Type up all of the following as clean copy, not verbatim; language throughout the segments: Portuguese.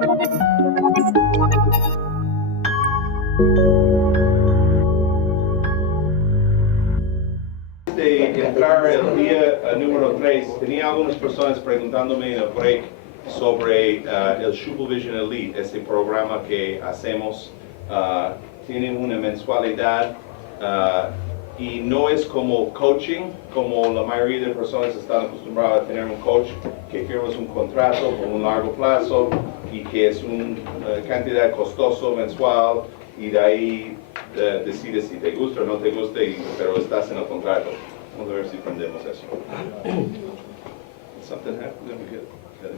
De entrar el día número 3, tenía algunas personas preguntándome en el break sobre el Supervision Elite, este programa que hacemos. Tiene una mensualidad y no es como coaching, como la mayoría de personas están acostumbradas a tener un coach que firmas un contrato por un largo plazo y que es una cantidad costoso mensual y de ahí decides si te gusta o no te gusta, pero estás en el contrato. Vamos a ver si aprendemos eso. Something happened? Did we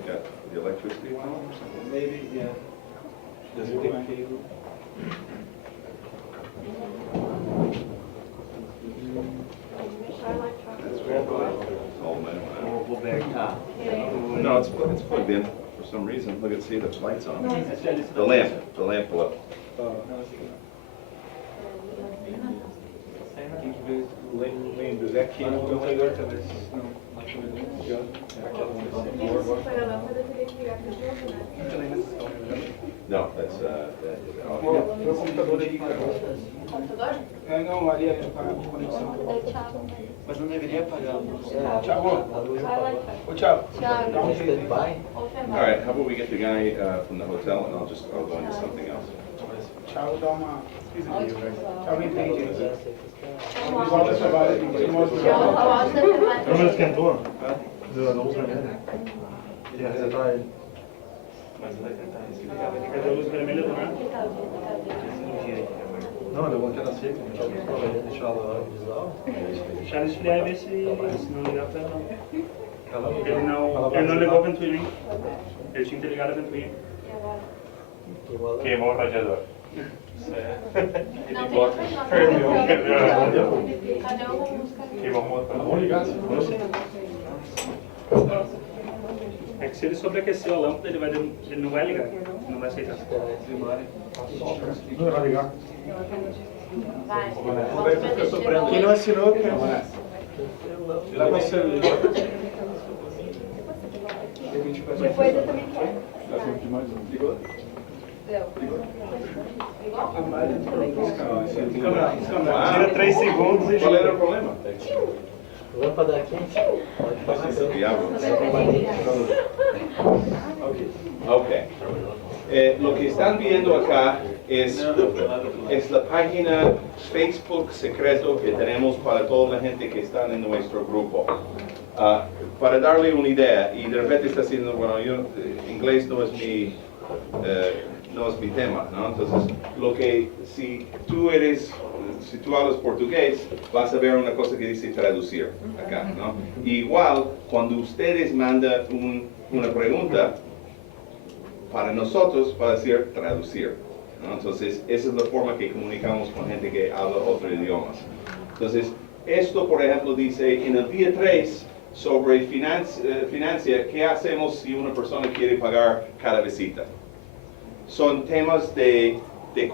get the electricity on or something? Maybe, yeah. Does it take cable? That's very good. It's all metal. We'll back top. No, it's plugged in for some reason. Look at, see the lights on. The lamp below. Lembro, Zé aqui no computador talvez não. No, that's Meu computador aí, cara. Computador? Não, ali é para a conexão. Mas não deveria apagar a luz. Thiago, ô Thiago, dá um jeito aí. all right. How about we get the guy from the hotel, and I'll go into something else. Thiago dá uma pesquisa aí, velho. Thiago entende isso. Igual da trabalho aqui, você mostra o trabalho. Não me esquentou? Da luz vermelha. Queria resetar ele. Mas vai tentar Cadê a luz vermelha do nada? Não, eu vou aqui na seca. Deixar ela visual. Deixar ele esfriar e ver se não ligar pra ela não. Ele não ligou a ventoinha. Ele tinha que ter ligado a ventoinha. Queimou o radiador. Não, tem outra Cadê o música? Queimou o motor. Vamos ligar, É que se ele sobreaquecer a lâmpada, ele não vai ligar. Não vai aceitar. Não vai ligar. Vai. Quem não assinou, cara? Lá vai ser. Depois eu também quero. Ligou? Deu. A malha Tira 3 segundos e Qual era o problema? Lâmpada quente? Pode falar. Esse é o diablo. Ok. Lo que están viendo acá es la página Facebook secreto que tenemos para toda la gente que está en nuestro grupo. Para darle una idea, y de repente está diciendo, bueno, inglés no es mi tema, ¿no? Entonces, si tú hablas portugués, vas a ver una cosa que dice traducir acá, ¿no? Igual, cuando ustedes mandan una pregunta, para nosotros va a decir traducir, ¿no? Entonces, esa es la forma que comunicamos con gente que habla otros idiomas. Entonces, esto, por ejemplo, dice en el día 3 sobre financia, ¿qué hacemos si una persona quiere pagar cada visita? Son temas de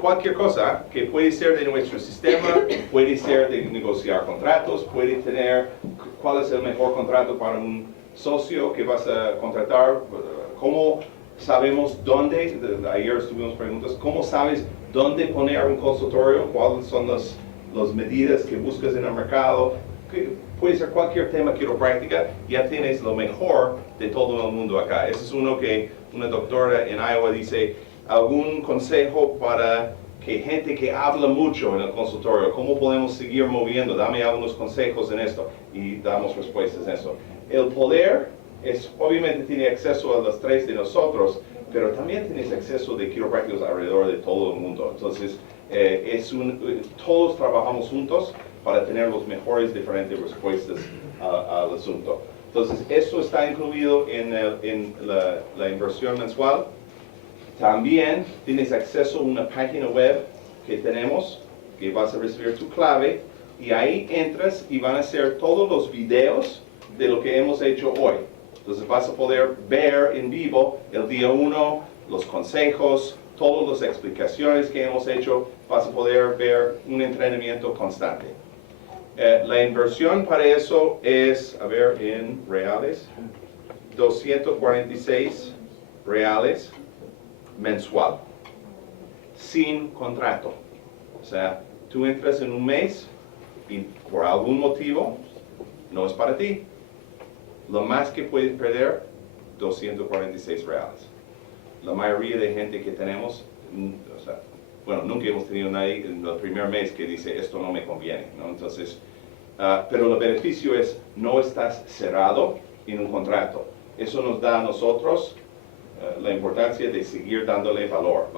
cualquier cosa que puede ser de nuestro sistema, puede ser de negociar contratos, puede tener cuál es el mejor contrato para un socio que vas a contratar, cómo sabemos dónde, ayer estuvimos preguntas, cómo sabes dónde poner un consultorio, cuáles son las medidas que buscas en el mercado, puede ser cualquier tema quiropráctica, ya tienes lo mejor de todo el mundo acá. Ese es uno que una doctora en Iowa dice, algún consejo para que gente que habla mucho en el consultorio, cómo podemos seguir moviendo, dame algunos consejos en esto y damos respuestas en eso. El poder obviamente tiene acceso a las 3 de nosotros, pero también tienes acceso de quiroprácticos alrededor de todo el mundo. Entonces, todos trabajamos juntos para tener los mejores diferentes respuestas al asunto. Entonces, eso está incluido en la inversión mensual. También tienes acceso a una página web que tenemos, que vas a recibir tu clave, y ahí entras y van a ser todos los videos de lo que hemos hecho hoy. Entonces vas a poder ver en vivo el día 1, los consejos, todas las explicaciones que hemos hecho, vas a poder ver un entrenamiento constante. La inversión para eso es, a ver, en reales, 246 reales. mensual, sin contrato. O sea, tú entras en un mes y por algún motivo no es para ti. Lo más que puedes perder, 246 reales. La mayoría de gente que tenemos, o sea, bueno, nunca hemos tenido nadie en el primer mes que dice esto no me conviene, ¿no? Entonces, pero el beneficio es no estás cerrado en un contrato. Eso nos da a nosotros la importancia de seguir dándole valor.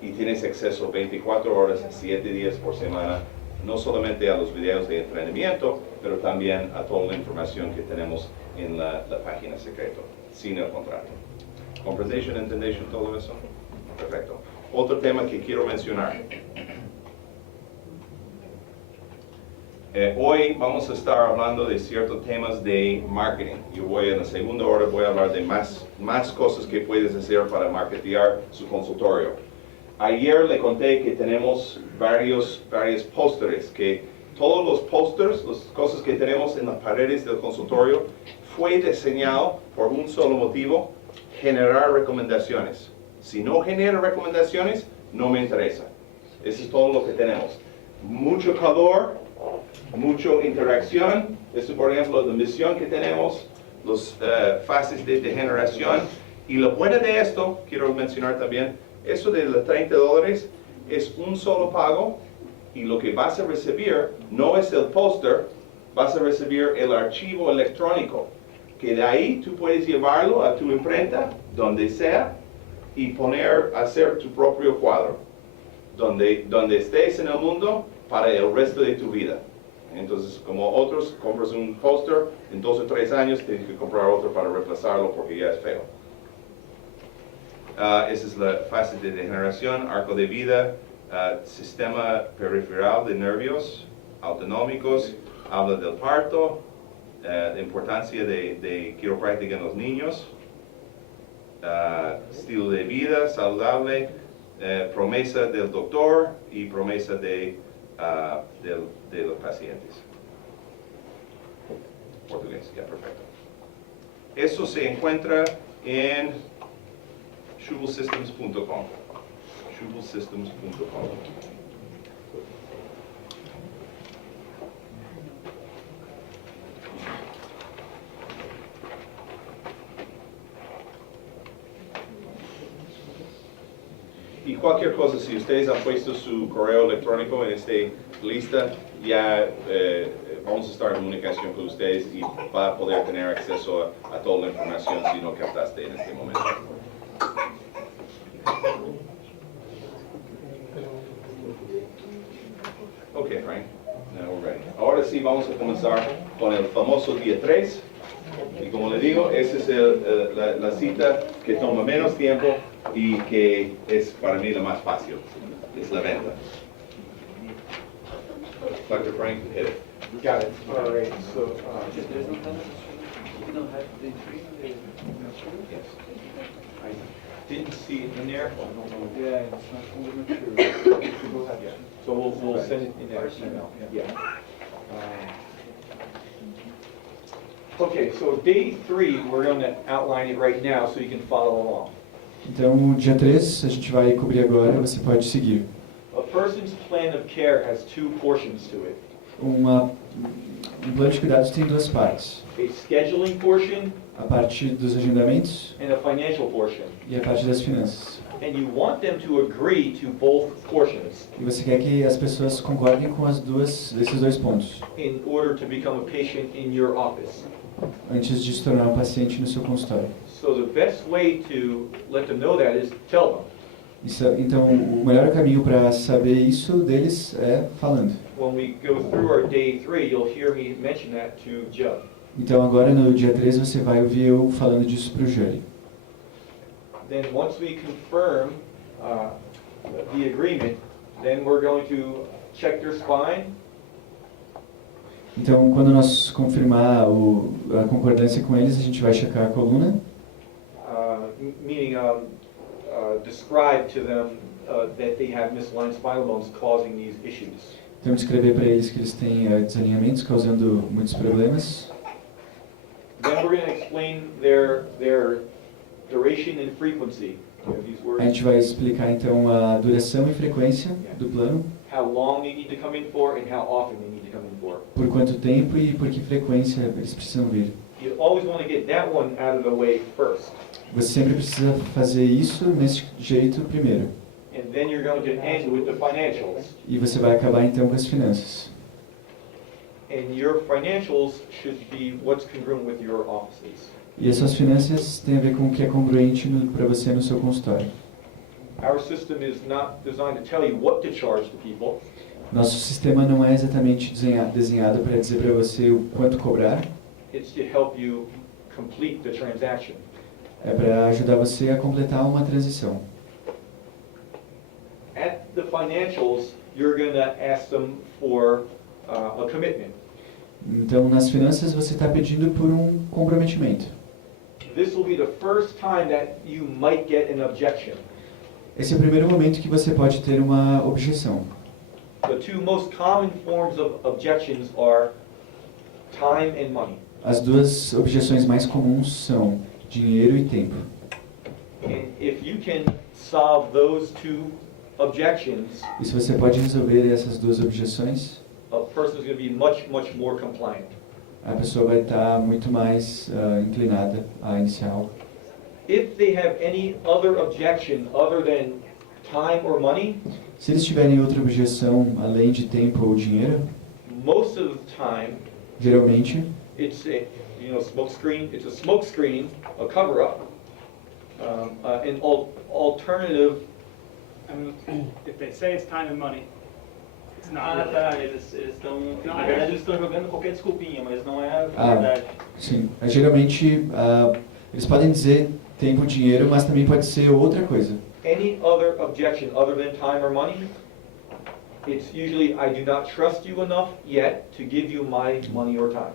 Y tienes acceso 24 horas, 7 días por semana, no solamente a los videos de entrenamiento, pero también a toda la información que tenemos en la página secreta, sin el contrato. ¿Comprensión, entendición, todo eso? Perfecto. Otro tema que quiero mencionar. Hoy vamos a estar hablando de ciertos temas de marketing. Yo voy en la segunda hora voy a hablar de más cosas que puedes hacer para marketear su consultorio. Ayer le conté que tenemos varios pósteres, que todos los pósters, las cosas que tenemos en las paredes del consultorio, fue diseñado por un solo motivo: generar recomendaciones. Si no genera recomendaciones, no me interesa. Eso es todo lo que tenemos. Mucho calor, mucha interacción. Eso, por ejemplo, la misión que tenemos, las fases de generación. Y lo bueno de esto, quiero mencionar también, eso de los $30 es un solo pago, y lo que vas a recibir no es el póster, vas a recibir el archivo electrónico, que de ahí tú puedes llevarlo a tu imprenta, donde sea, y hacer tu propio cuadro, donde estés en el mundo para el resto de tu vida. Entonces, como otros, compras un póster, en 2 o 3 años tienes que comprar otro para reemplazarlo porque ya es feo. Esa es la fase de degeneración, arco de vida, sistema periferial de nervios autonómicos, habla del parto, la importancia de quiropráctica en los niños, estilo de vida saludable, promesa del doctor y promesa de los pacientes. Portugués, ya, perfecto. Eso se encuentra en shuvelsystems.com. shuvelsystems.com. Y cualquier cosa, si ustedes han puesto su correo electrónico en esta lista, ya vamos a estar en comunicación con ustedes y va a poder tener acceso a toda la información si no captaste en este momento. Ok, Frank, now we're ready. Ahora sí vamos a comenzar con el famoso día 3. Y como le digo, esa es la cita que toma menos tiempo y que es para mí la más fácil, es la venta. Dr. Frank, hit it. Got it. All right. So, Yes. I didn't see it in there. yeah, it's not fully mature. Go ahead. So we'll send it in that email. Yeah. Okay, so day 3, we're going to outline it right now so you can follow along. Então, dia 3, a gente vai cobrir agora, você pode seguir. A person's plan of care has 2 portions to it. Um plano de cuidados tem 2 partes. A scheduling portion A parte dos agendamentos and a financial portion. e a parte das finanças. And you want them to agree to both portions E você quer que as pessoas concordem com esses 2 pontos, in order to become a patient in your office. antes de se tornar um paciente no seu consultório. So the best way to let them know that is tell them. Então, o melhor caminho para saber isso deles é falando. When we go through our day 3, you'll hear me mention that to Joe. Então, agora no dia 3, você vai ouvir eu falando disso para o Júlio. Then once we confirm the agreement, then we're going to check their spine. Então, quando nós confirmar a concordância com eles, a gente vai checar a coluna. Meaning describe to them that they have misaligned spinal bones causing these issues. Então, descrever para eles que eles têm desalinhamentos causando muitos problemas. Then we're going to explain their duration and frequency. You have these A words. gente vai explicar então a duração e frequência do plano, How long they need to come in for and how often they need to come in for. por quanto tempo e por que frequência eles precisam vir. You always want to get that one out of the way first. Você sempre precisa fazer isso nesse jeito primeiro. And then you're going to end with the financials. E você vai acabar então com as finanças. And your financials should be what's congruent with your offices. E as suas finanças têm a ver com o que é congruente para você no seu consultório. Our system is not designed to tell you what to charge the people. Nosso sistema não é exatamente desenhado para dizer para você o quanto cobrar, It's to help you complete the transaction. é para ajudar você a completar uma transição. At the financials, you're going to ask them for a commitment. Então, nas finanças, você está pedindo por um comprometimento. This will be the first time that you might get an objection. Esse é o primeiro momento que você pode ter uma objeção. The two most common forms of objections are time and money. As duas objeções mais comuns são dinheiro e tempo. And if you can solve those two objections, E se você pode resolver essas duas objeções, a person is going to be much, much more compliant. a pessoa vai estar muito mais inclinada a iniciar algo. If they have any other objection other than time or money, Se eles tiverem outra objeção além de tempo ou dinheiro, most of the time geralmente it's a smoke screen. It's a smoke screen, a cover up, an alternative. If they say it's time and money, it's not. Ah, tá. Eles estão. Na verdade, eles estão jogando qualquer desculpinha, mas não é Ah. verdade. sim, geralmente eles podem dizer tempo, dinheiro, mas também pode ser outra coisa. Any other objection other than time or money, it's usually I do not trust you enough yet to give you my money or time.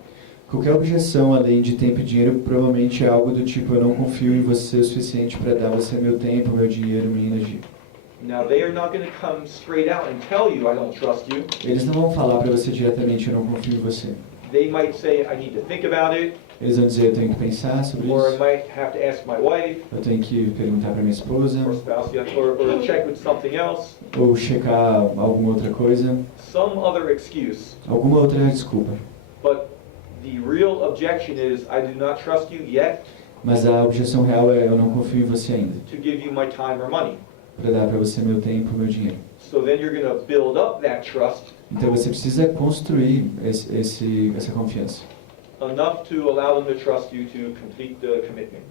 Qualquer objeção além de tempo e dinheiro provavelmente é algo do tipo eu não confio em você o suficiente para dar você meu tempo, meu dinheiro, minha energia. Now they are not going to come straight out and tell you I don't trust you. Eles não vão falar para você diretamente eu não confio em você. They might say I need to think about it, Eles vão dizer eu tenho que pensar sobre or I isso, might have to ask my wife eu tenho que perguntar para minha esposa, or spouse, or check with something else, ou checar alguma outra coisa, some other excuse. alguma outra desculpa. But the real objection is I do not trust you yet Mas a objeção real é eu não confio em você ainda, to give you my time or money. para dar para você meu tempo, meu dinheiro. So then you're going to build up that trust Então você precisa construir essa confiança enough to allow them to trust you to complete the commitment.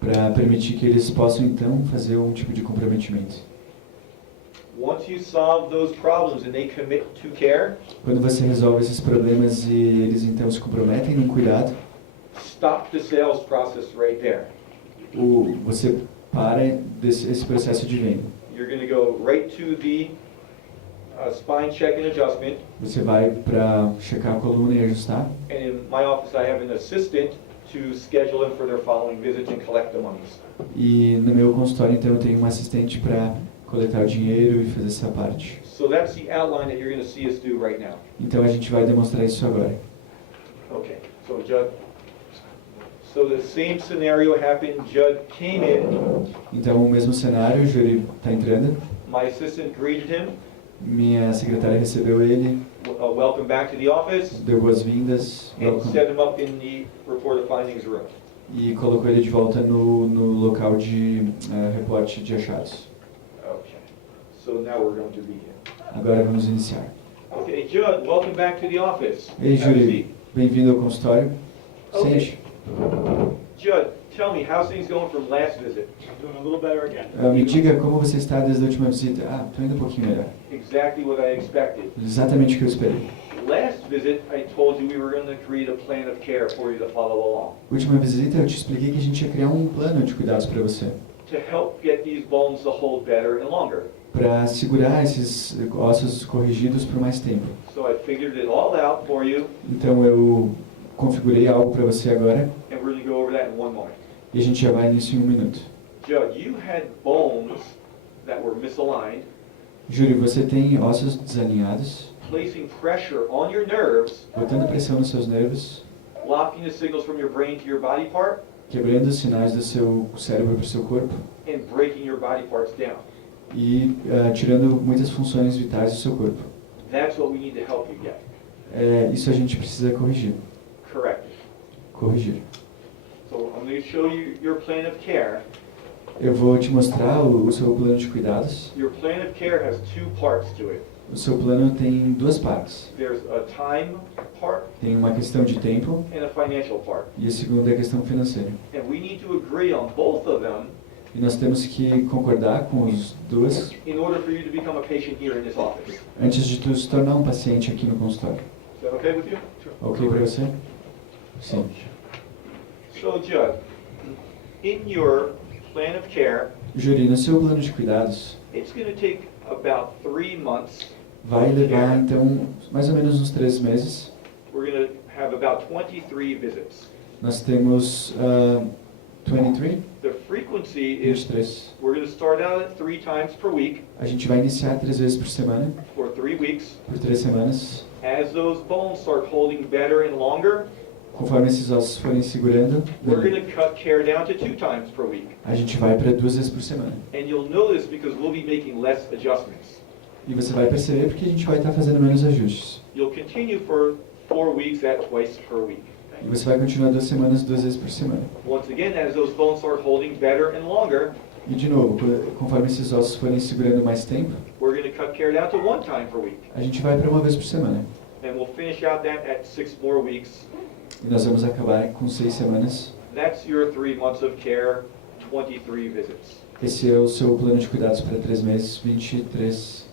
para permitir que eles possam então fazer um tipo de comprometimento. Once you solve those problems and they commit to care, Quando você resolve esses problemas e eles então se comprometem no cuidado, stop the sales process right there. você para esse processo de venda. You're going to go right to the spine check and adjustment. Você vai para checar a coluna e ajustar. And in my office, I have an assistant to schedule them for their following visits and collect the monies. E no meu consultório então eu tenho uma assistente para coletar o dinheiro e fazer essa parte. So that's the outline that you're going to see us do right now. Então a gente vai demonstrar isso agora. Okay, so Judd. So the same scenario happened. Judd came in. Então o mesmo cenário, o Júri está entrando, My assistant greeted him. minha secretária recebeu ele, Welcome back to the office. deu boas-vindas And set him up in the report of findings room. e colocou ele de volta no local de reporte de achados. Okay. So now we're going to begin. Agora vamos iniciar. Okay, Judd, welcome back to the office. Ei, Have a Júri, seat. bem-vindo ao consultório. Ok. Sente. Judd, tell me, how's things going from last visit? I'm doing a little better again. Me diga como você está desde a última visita. Estou indo um pouquinho melhor. Exactly what I expected. Exatamente o que eu esperei. Last visit, I told you we were going to create a plan of care for you to follow along. Última visita eu te expliquei que a gente ia criar um plano de cuidados para você, To help get these bones to hold better and longer. para segurar esses ossos corrigidos por mais tempo. So I figured it all out for you, Então eu configurei algo para você agora and we're going to go over that in one moment. e a gente já vai nisso em um minuto. Judd, you had bones that were misaligned, Júlio, você tem ossos desalinhados, placing pressure on your nerves, botando pressão nos seus nervos, blocking the signals from your brain to your body part, quebrando os sinais do seu cérebro para o seu corpo and breaking your body parts down. e tirando muitas funções vitais do seu corpo. That's what we need to help you get. Isso a gente precisa corrigir. Correct. Corrigir. So I'm going to show you your plan of care. Eu vou te mostrar o seu plano de cuidados. Your plan of care has two parts to it. O seu plano tem duas partes. There's a time part Tem uma questão de tempo and a financial part. e a segunda é a questão financeira. And we need to agree on both of them E nós temos que concordar com os duas in order for you to become a patient here in this office. antes de tu se tornar um paciente aqui no consultório. Is that okay with you? Ok para você? Sim. So, Judd, in your plan of care, Júri, no seu plano de cuidados, it's going to take about 3 months. vai levar então mais ou menos uns 3 meses. We're going to have about 23 visits. Nós temos 23? The frequency is 23. we're going to start out at 3 times per week A gente vai iniciar 3 vezes por semana, for 3 weeks. por 3 semanas. As those bones start holding better and longer, Conforme esses ossos forem segurando, we're going to cut care down to 2 times per week. a gente vai para 2 vezes por semana. And you'll notice because we'll be making less adjustments. E você vai perceber porque a gente vai estar fazendo menos ajustes. You'll continue for 4 weeks at twice per week. E você vai continuar 2 semanas, 2 vezes por semana. Once again, as those bones start holding better and longer, E de novo, conforme esses ossos forem segurando mais tempo, we're going to cut care down to 1 time per week. a gente vai para 1 vez por semana. And we'll finish out that at 6 more weeks. E nós vamos acabar com 6 semanas. That's your 3 months of care, 23 visits. Esse é o seu plano de cuidados para 3 meses, 23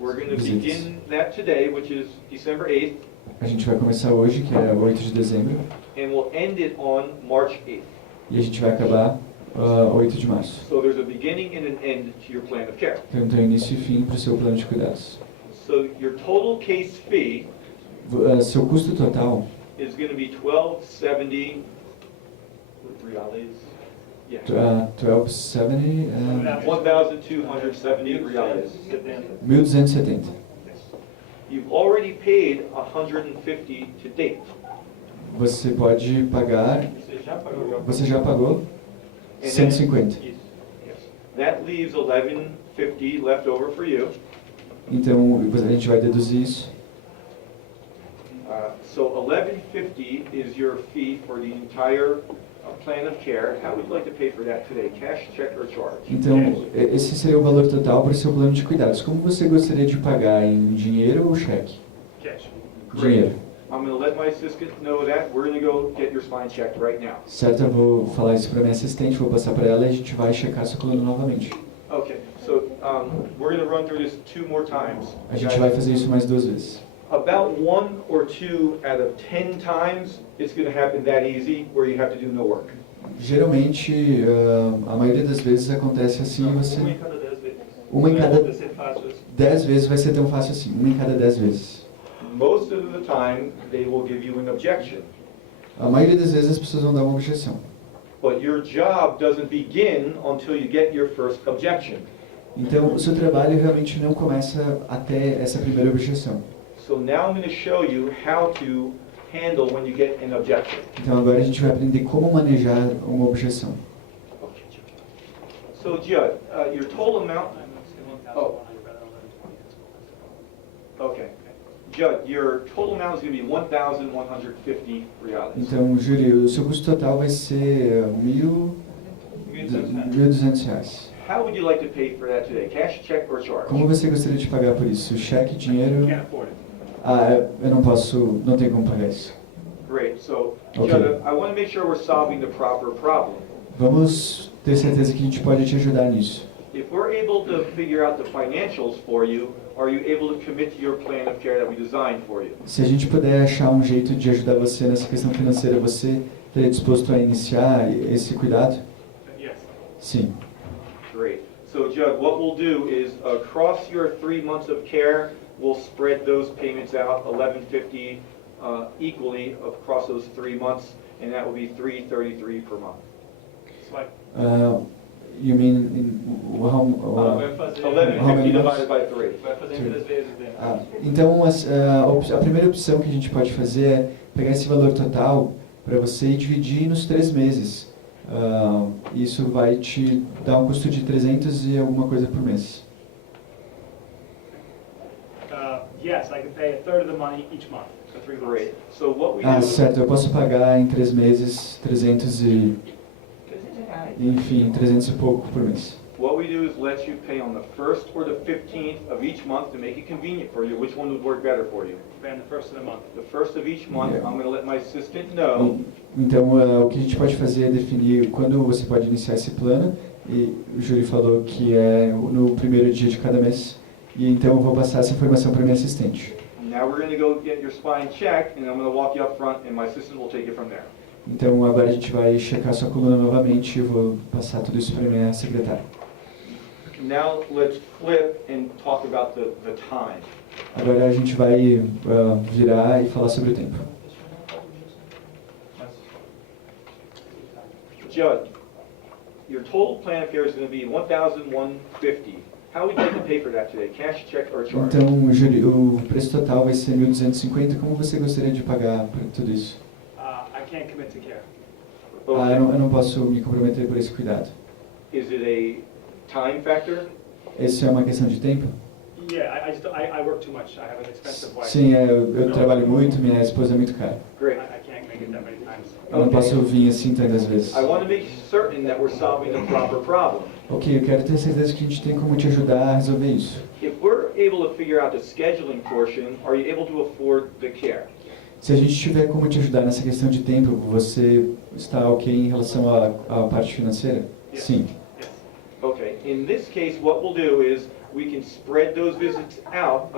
We're going to visitas. begin that today, which is December 8th, A gente vai começar hoje, que é 8 de dezembro, and we'll end it on March 8th. e a gente vai acabar 8 de março. So there's a beginning and an end to your plan of care. Então tem início e fim para o seu plano de cuidados. So your total case fee Seu custo total is going to be $12.70 reais. Yeah. 1270, 1,270 reais. 1270. You've already paid 150 to date. Você pode pagar, Você já pagou? você já pagou And 150. Yes. That leaves 1150 left over for you. Então a gente vai deduzir isso. So 1150 is your fee for the entire plan of care. How would you like to pay for that today? Cash, check, or charge? Então esse seria o valor total para o seu plano de cuidados. Como você gostaria de pagar, em dinheiro ou cheque? Cash. Dinheiro. I'm going to let my assistant know that. We're going to go get your spine checked right now. Certo, eu vou falar isso para minha assistente, vou passar para ela e a gente vai checar sua coluna novamente. Okay, so we're going to run through this 2 more times. A gente vai fazer isso mais 2 vezes. About 1 or 2 out of 10 times, it's going to happen that easy where you have to do no work. Geralmente, a maioria das vezes acontece assim, você... Uma em cada 10 vezes. Uma em cada Vai ser fácil assim. 10 vezes vai ser tão fácil assim, uma em cada 10 vezes. Most of the time, they will give you an objection. A maioria das vezes as pessoas vão dar uma objeção. But your job doesn't begin until you get your first objection. Então, o seu trabalho realmente não começa até essa primeira objeção. So now I'm going to show you how to handle when you get an objection. Então, agora a gente vai aprender como manejar uma objeção. So Judd, your total amount... Oh. Okay. Judd, your total amount is going to be 1,150 reais. Então, Júri, o seu custo total vai ser R$1.200. How would you like to pay for that today? Cash, check, or charge? Como você gostaria de pagar por isso? Cheque, dinheiro? Can't afford it. Eu não posso, não tenho como pagar isso. Great. So, Okay. Judd, I want to make sure we're solving the proper problem. Vamos ter certeza que a gente pode te ajudar nisso. If we're able to figure out the financials for you, are you able to commit to your plan of care that we designed for you? Se a gente puder achar um jeito de ajudar você nessa questão financeira, você estaria disposto a iniciar esse cuidado? Yes. Sim. Great. So, Judd, what we'll do is across your 3 months of care, we'll spread those payments out, $1,150 equally across those 3 months, and that will be $333 per month. Slide. You mean in how, Vai fazer. How 1150 many divided by 3. Vai fazer em 3 vezes dentro. então a primeira opção que a gente pode fazer é pegar esse valor total para você e dividir nos 3 meses. Isso vai te dar um custo de 300 e alguma coisa por mês. Yes, I can pay a third of the money each month for 3 months. Great. So what we do, Certo, eu posso pagar em 3 meses 300 e... Enfim, 300 e pouco por mês. what we do is let you pay on the 1st or the 15th of each month to make it convenient for you. Which one would work better for you? Pay on the first of the month. The 1st of each month, Yeah. I'm going to let my assistant know. Então, o que a gente pode fazer é definir quando você pode iniciar esse plano, e o Júlio falou que é no primeiro dia de cada mês, e então eu vou passar essa informação para minha assistente. Now we're going to go get your spine checked, and I'm going to walk you up front, and my assistant will take it from there. Então, agora a gente vai checar sua coluna novamente, eu vou passar tudo isso para minha secretária. Now let's flip and talk about the time. Agora a gente vai virar e falar sobre o tempo. Judd, your total plan of care is going to be $1,150. How would you like to pay for that today? Cash, check, or charge? Então, Júlio, o preço total vai ser 1.250. Como você gostaria de pagar por tudo isso? I can't commit to care. Eu não posso me comprometer por esse cuidado. Is it a time factor? Isso é uma questão de tempo? Yeah, I work too much. I have an expensive wife. Sim, eu trabalho muito, minha esposa é muito cara. Great. I can't make it that many times. Eu não posso vir assim tantas vezes. I want to make certain that we're solving the proper problem. Ok, eu quero ter certeza que a gente tem como te ajudar a resolver isso. If we're able to figure out the scheduling portion, are you able to afford the care? Se a gente tiver como te ajudar nessa questão de tempo, você está ok em relação à parte financeira? Yes. Sim. Yes. Okay. In this case, what we'll do is we can spread those visits out.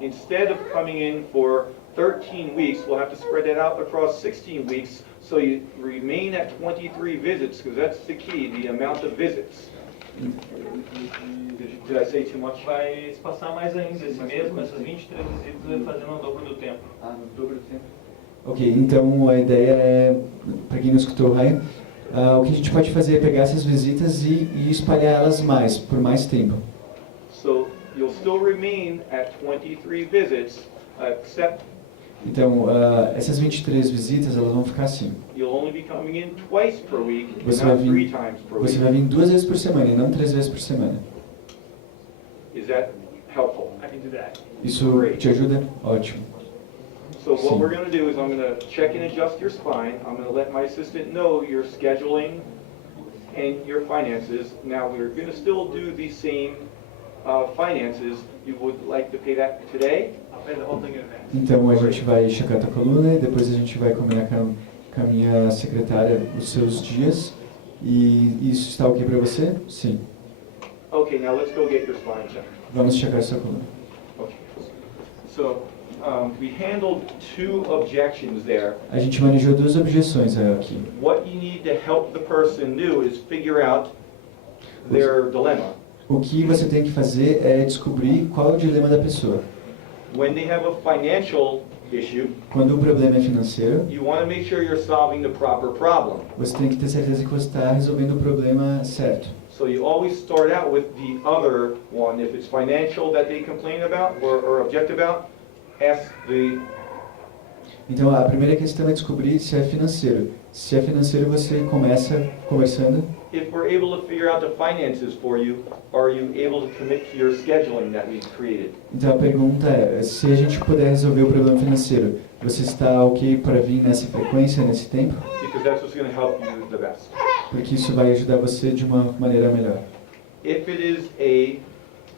Instead of coming in for 13 weeks, we'll have to spread that out across 16 weeks, so you remain at 23 visits, because that's the key, the amount of visits. Did I say too much? Vai espaçar mais ainda esse mesmo, essas 23 visitas, fazendo o dobro do tempo. No dobro do tempo. Ok, então a ideia é, para quem não escutou o Ryan, o que a gente pode fazer é pegar essas visitas e espalhar elas mais, por mais tempo. So you'll still remain at 23 visits, except Então, essas 23 visitas, elas vão ficar assim. you'll only be coming in twice per week, Você not vai 3 vir, times per você week. vai vir 2 vezes por semana e não 3 vezes por semana. Is that helpful? I can do that. Isso te ajuda? Ótimo. So what Sim. we're going to do is I'm going to check and adjust your spine. I'm going to let my assistant know your scheduling and your finances. Now we're going to still do the same finances. You would like to pay that today? I'll pay the whole thing in advance. Então, a gente vai checar a tua coluna e depois a gente vai combinar com a minha secretária os seus dias. E isso está ok para você? Sim. Okay, now let's go get your spine checked. Vamos checar a sua coluna. Okay. So we handled 2 objections there. A gente manejou 2 objeções aqui. What you need to help the person do is figure out their dilemma. O que você tem que fazer é descobrir qual é o dilema da pessoa. When they have a financial issue, Quando o problema é financeiro, you want to make sure you're solving the proper problem. você tem que ter certeza que você está resolvendo o problema certo. So you always start out with the other one. If it's financial that they complain about or object about, ask the... Então, a primeira questão é descobrir se é financeiro. Se é financeiro, você começa conversando. If we're able to figure out the finances for you, are you able to commit to your scheduling that we've created? Então, a pergunta é, se a gente puder resolver o problema financeiro, você está ok para vir nessa frequência, nesse tempo? Because that's what's going to help you the best. Porque isso vai ajudar você de uma maneira melhor. If it is a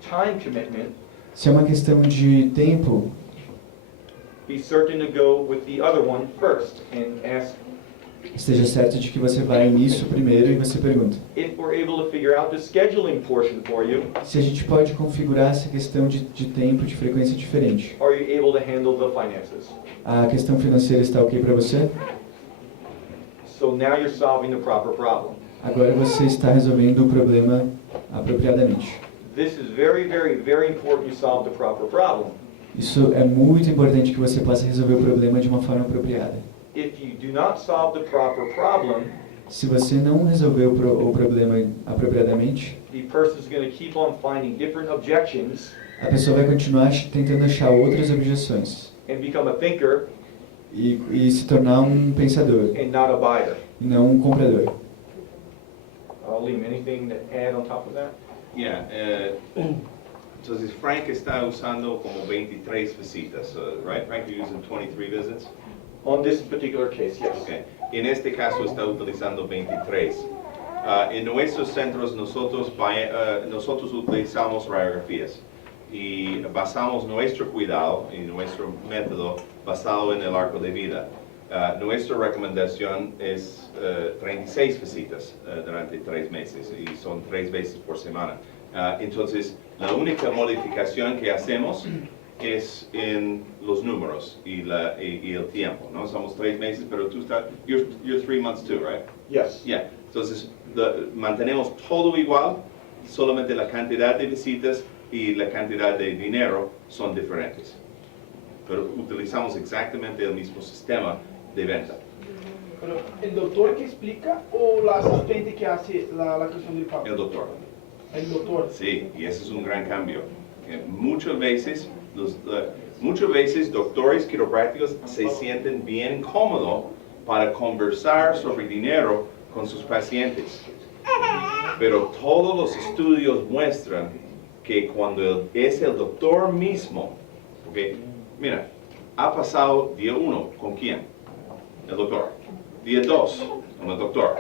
time commitment, Se é uma questão de tempo, be certain to go with the other one first and ask esteja certo de que você vai nisso primeiro e você pergunta. if we're able to figure out the scheduling portion for you, Se a gente pode configurar essa questão de tempo, de frequência diferente. are you able to handle the finances? A questão financeira está ok para você? So now you're solving the proper problem. Agora você está resolvendo o problema apropriadamente. This is very, very, very important you solve the proper problem. Isso é muito importante que você possa resolver o problema de uma forma apropriada. If you do not solve the proper problem, Se você não resolver o problema apropriadamente, the person's going to keep on finding different objections a pessoa vai continuar tentando achar outras objeções and become a thinker e se tornar um pensador and not a buyer. e não um comprador. Liam, anything to add on top of that? Yeah, entonces Frank está usando como 23 visitas, right? Frank, you're using 23 visits? On this particular case, yes. Okay. En este caso está utilizando 23. En nuestros centros nosotros utilizamos radiografías y basamos nuestro cuidado y nuestro método basado en el arco de vida. Nuestra recomendación es 36 visitas durante 3 meses y son 3 veces por semana. Entonces, la única modificación que hacemos es en los números y el tiempo, ¿no? Somos 3 meses, pero tú estás, you're 3 months too, right? Yes. Yeah. Entonces, mantenemos todo igual, solamente la cantidad de visitas y la cantidad de dinero son diferentes. Pero utilizamos exactamente el mismo sistema de venta. Pero, ¿el doctor que explica o la asistente que hace la cuestión del pago? El doctor. El doctor. Sí, y ese es un gran cambio. Muchas veces doctores quiroprácticos se sienten bien cómodos para conversar sobre dinero con sus pacientes. Pero todos los estudios muestran que cuando es el doctor mismo, porque mira, ha pasado día 1, ¿con quién? El doctor. Día 2, con el doctor.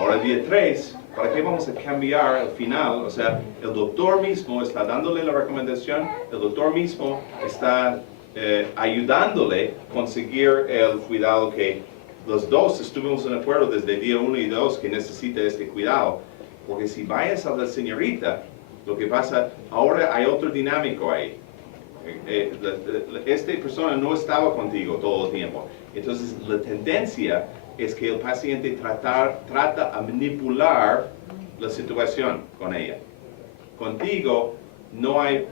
Ahora día 3, ¿para qué vamos a cambiar al final? O sea, el doctor mismo está dándole la recomendación, el doctor mismo está ayudándole a conseguir el cuidado que los dos estuvimos en acuerdo desde día 1 y 2 que necesita este cuidado. Porque si vayas a la señorita, lo que pasa, ahora hay otro dinámico ahí. Esta persona no estaba contigo todo el tiempo. Entonces la tendencia es que el paciente trata a manipular la situación con ella. Contigo no hay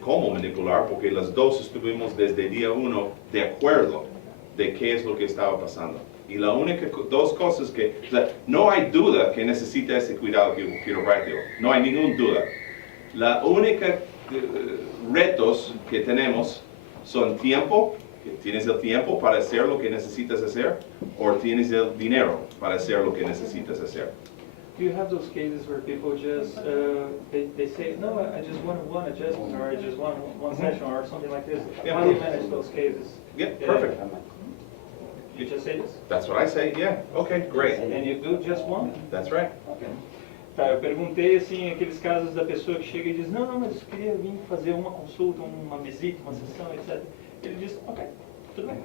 cómo manipular porque los dos estuvimos desde día 1 de acuerdo de qué es lo que estaba pasando. Y la única dos cosas que, o sea, no hay duda que necesita ese cuidado quiropráctico, no hay ninguna duda. La única retos que tenemos son tiempo, que tienes el tiempo para hacer lo que necesitas hacer, o tienes el dinero para hacer lo que necesitas hacer. Do you have those cases where people just, they say, no, I just want one adjustment, or I just want one session, or something like this? Yeah. How do you manage those cases? Yeah, perfect. You just say this? That's what I say, yeah, okay, great. And you do just one? That's right. Okay. Tá, eu perguntei assim, aqueles casos da pessoa que chega e diz, não, mas eu queria vir fazer uma consulta, uma visita, uma sessão, etc. Ele diz, ok, tudo bem.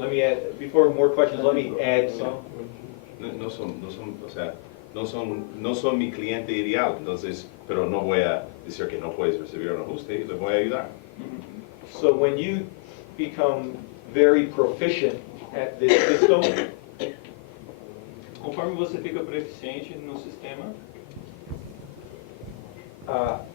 Let me add, before more questions, let me add some. No son mi cliente ideal, entonces, pero no voy a decir que no puedes recibir un ajuste, les voy a ayudar. So when you become very proficient at this system, Conforme você fica proficiente no sistema,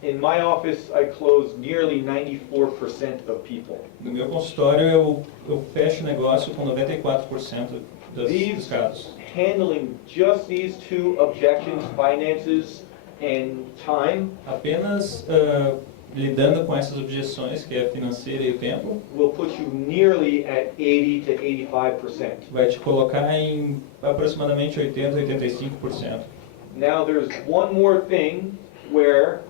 in my office, I close nearly 94% of people. No meu consultório eu fecho negócio com 94% dos casos. Handling just these two objections, finances and time, Apenas lidando com essas objeções, que é a financeira e o tempo, will put you nearly at 80 to 85%. vai te colocar em aproximadamente 80 a 85%. Now there's one more thing where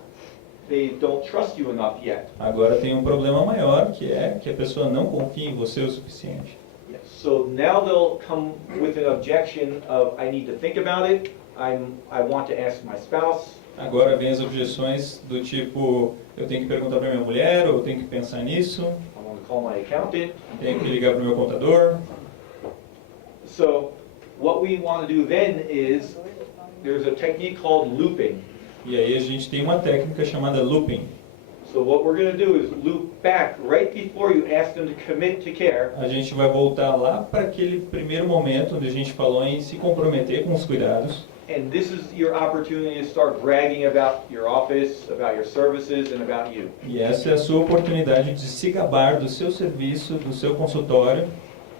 they don't trust you enough yet. Agora tem um problema maior, que é que a pessoa não confia em você o suficiente. So now they'll come with an objection of, I need to think about it, I want to ask my spouse. Agora vem as objeções do tipo, eu tenho que perguntar para minha mulher, ou eu tenho que pensar nisso, I want to call my accountant. tenho que ligar para o meu contador. So what we want to do then is, there's a technique called looping. E aí a gente tem uma técnica chamada looping. So what we're going to do is loop back right before you ask them to commit to care. A gente vai voltar lá para aquele primeiro momento onde a gente falou em se comprometer com os cuidados. And this is your opportunity to start bragging about your office, about your services, and about you. E essa é a sua oportunidade de se gabar do seu serviço, do seu consultório.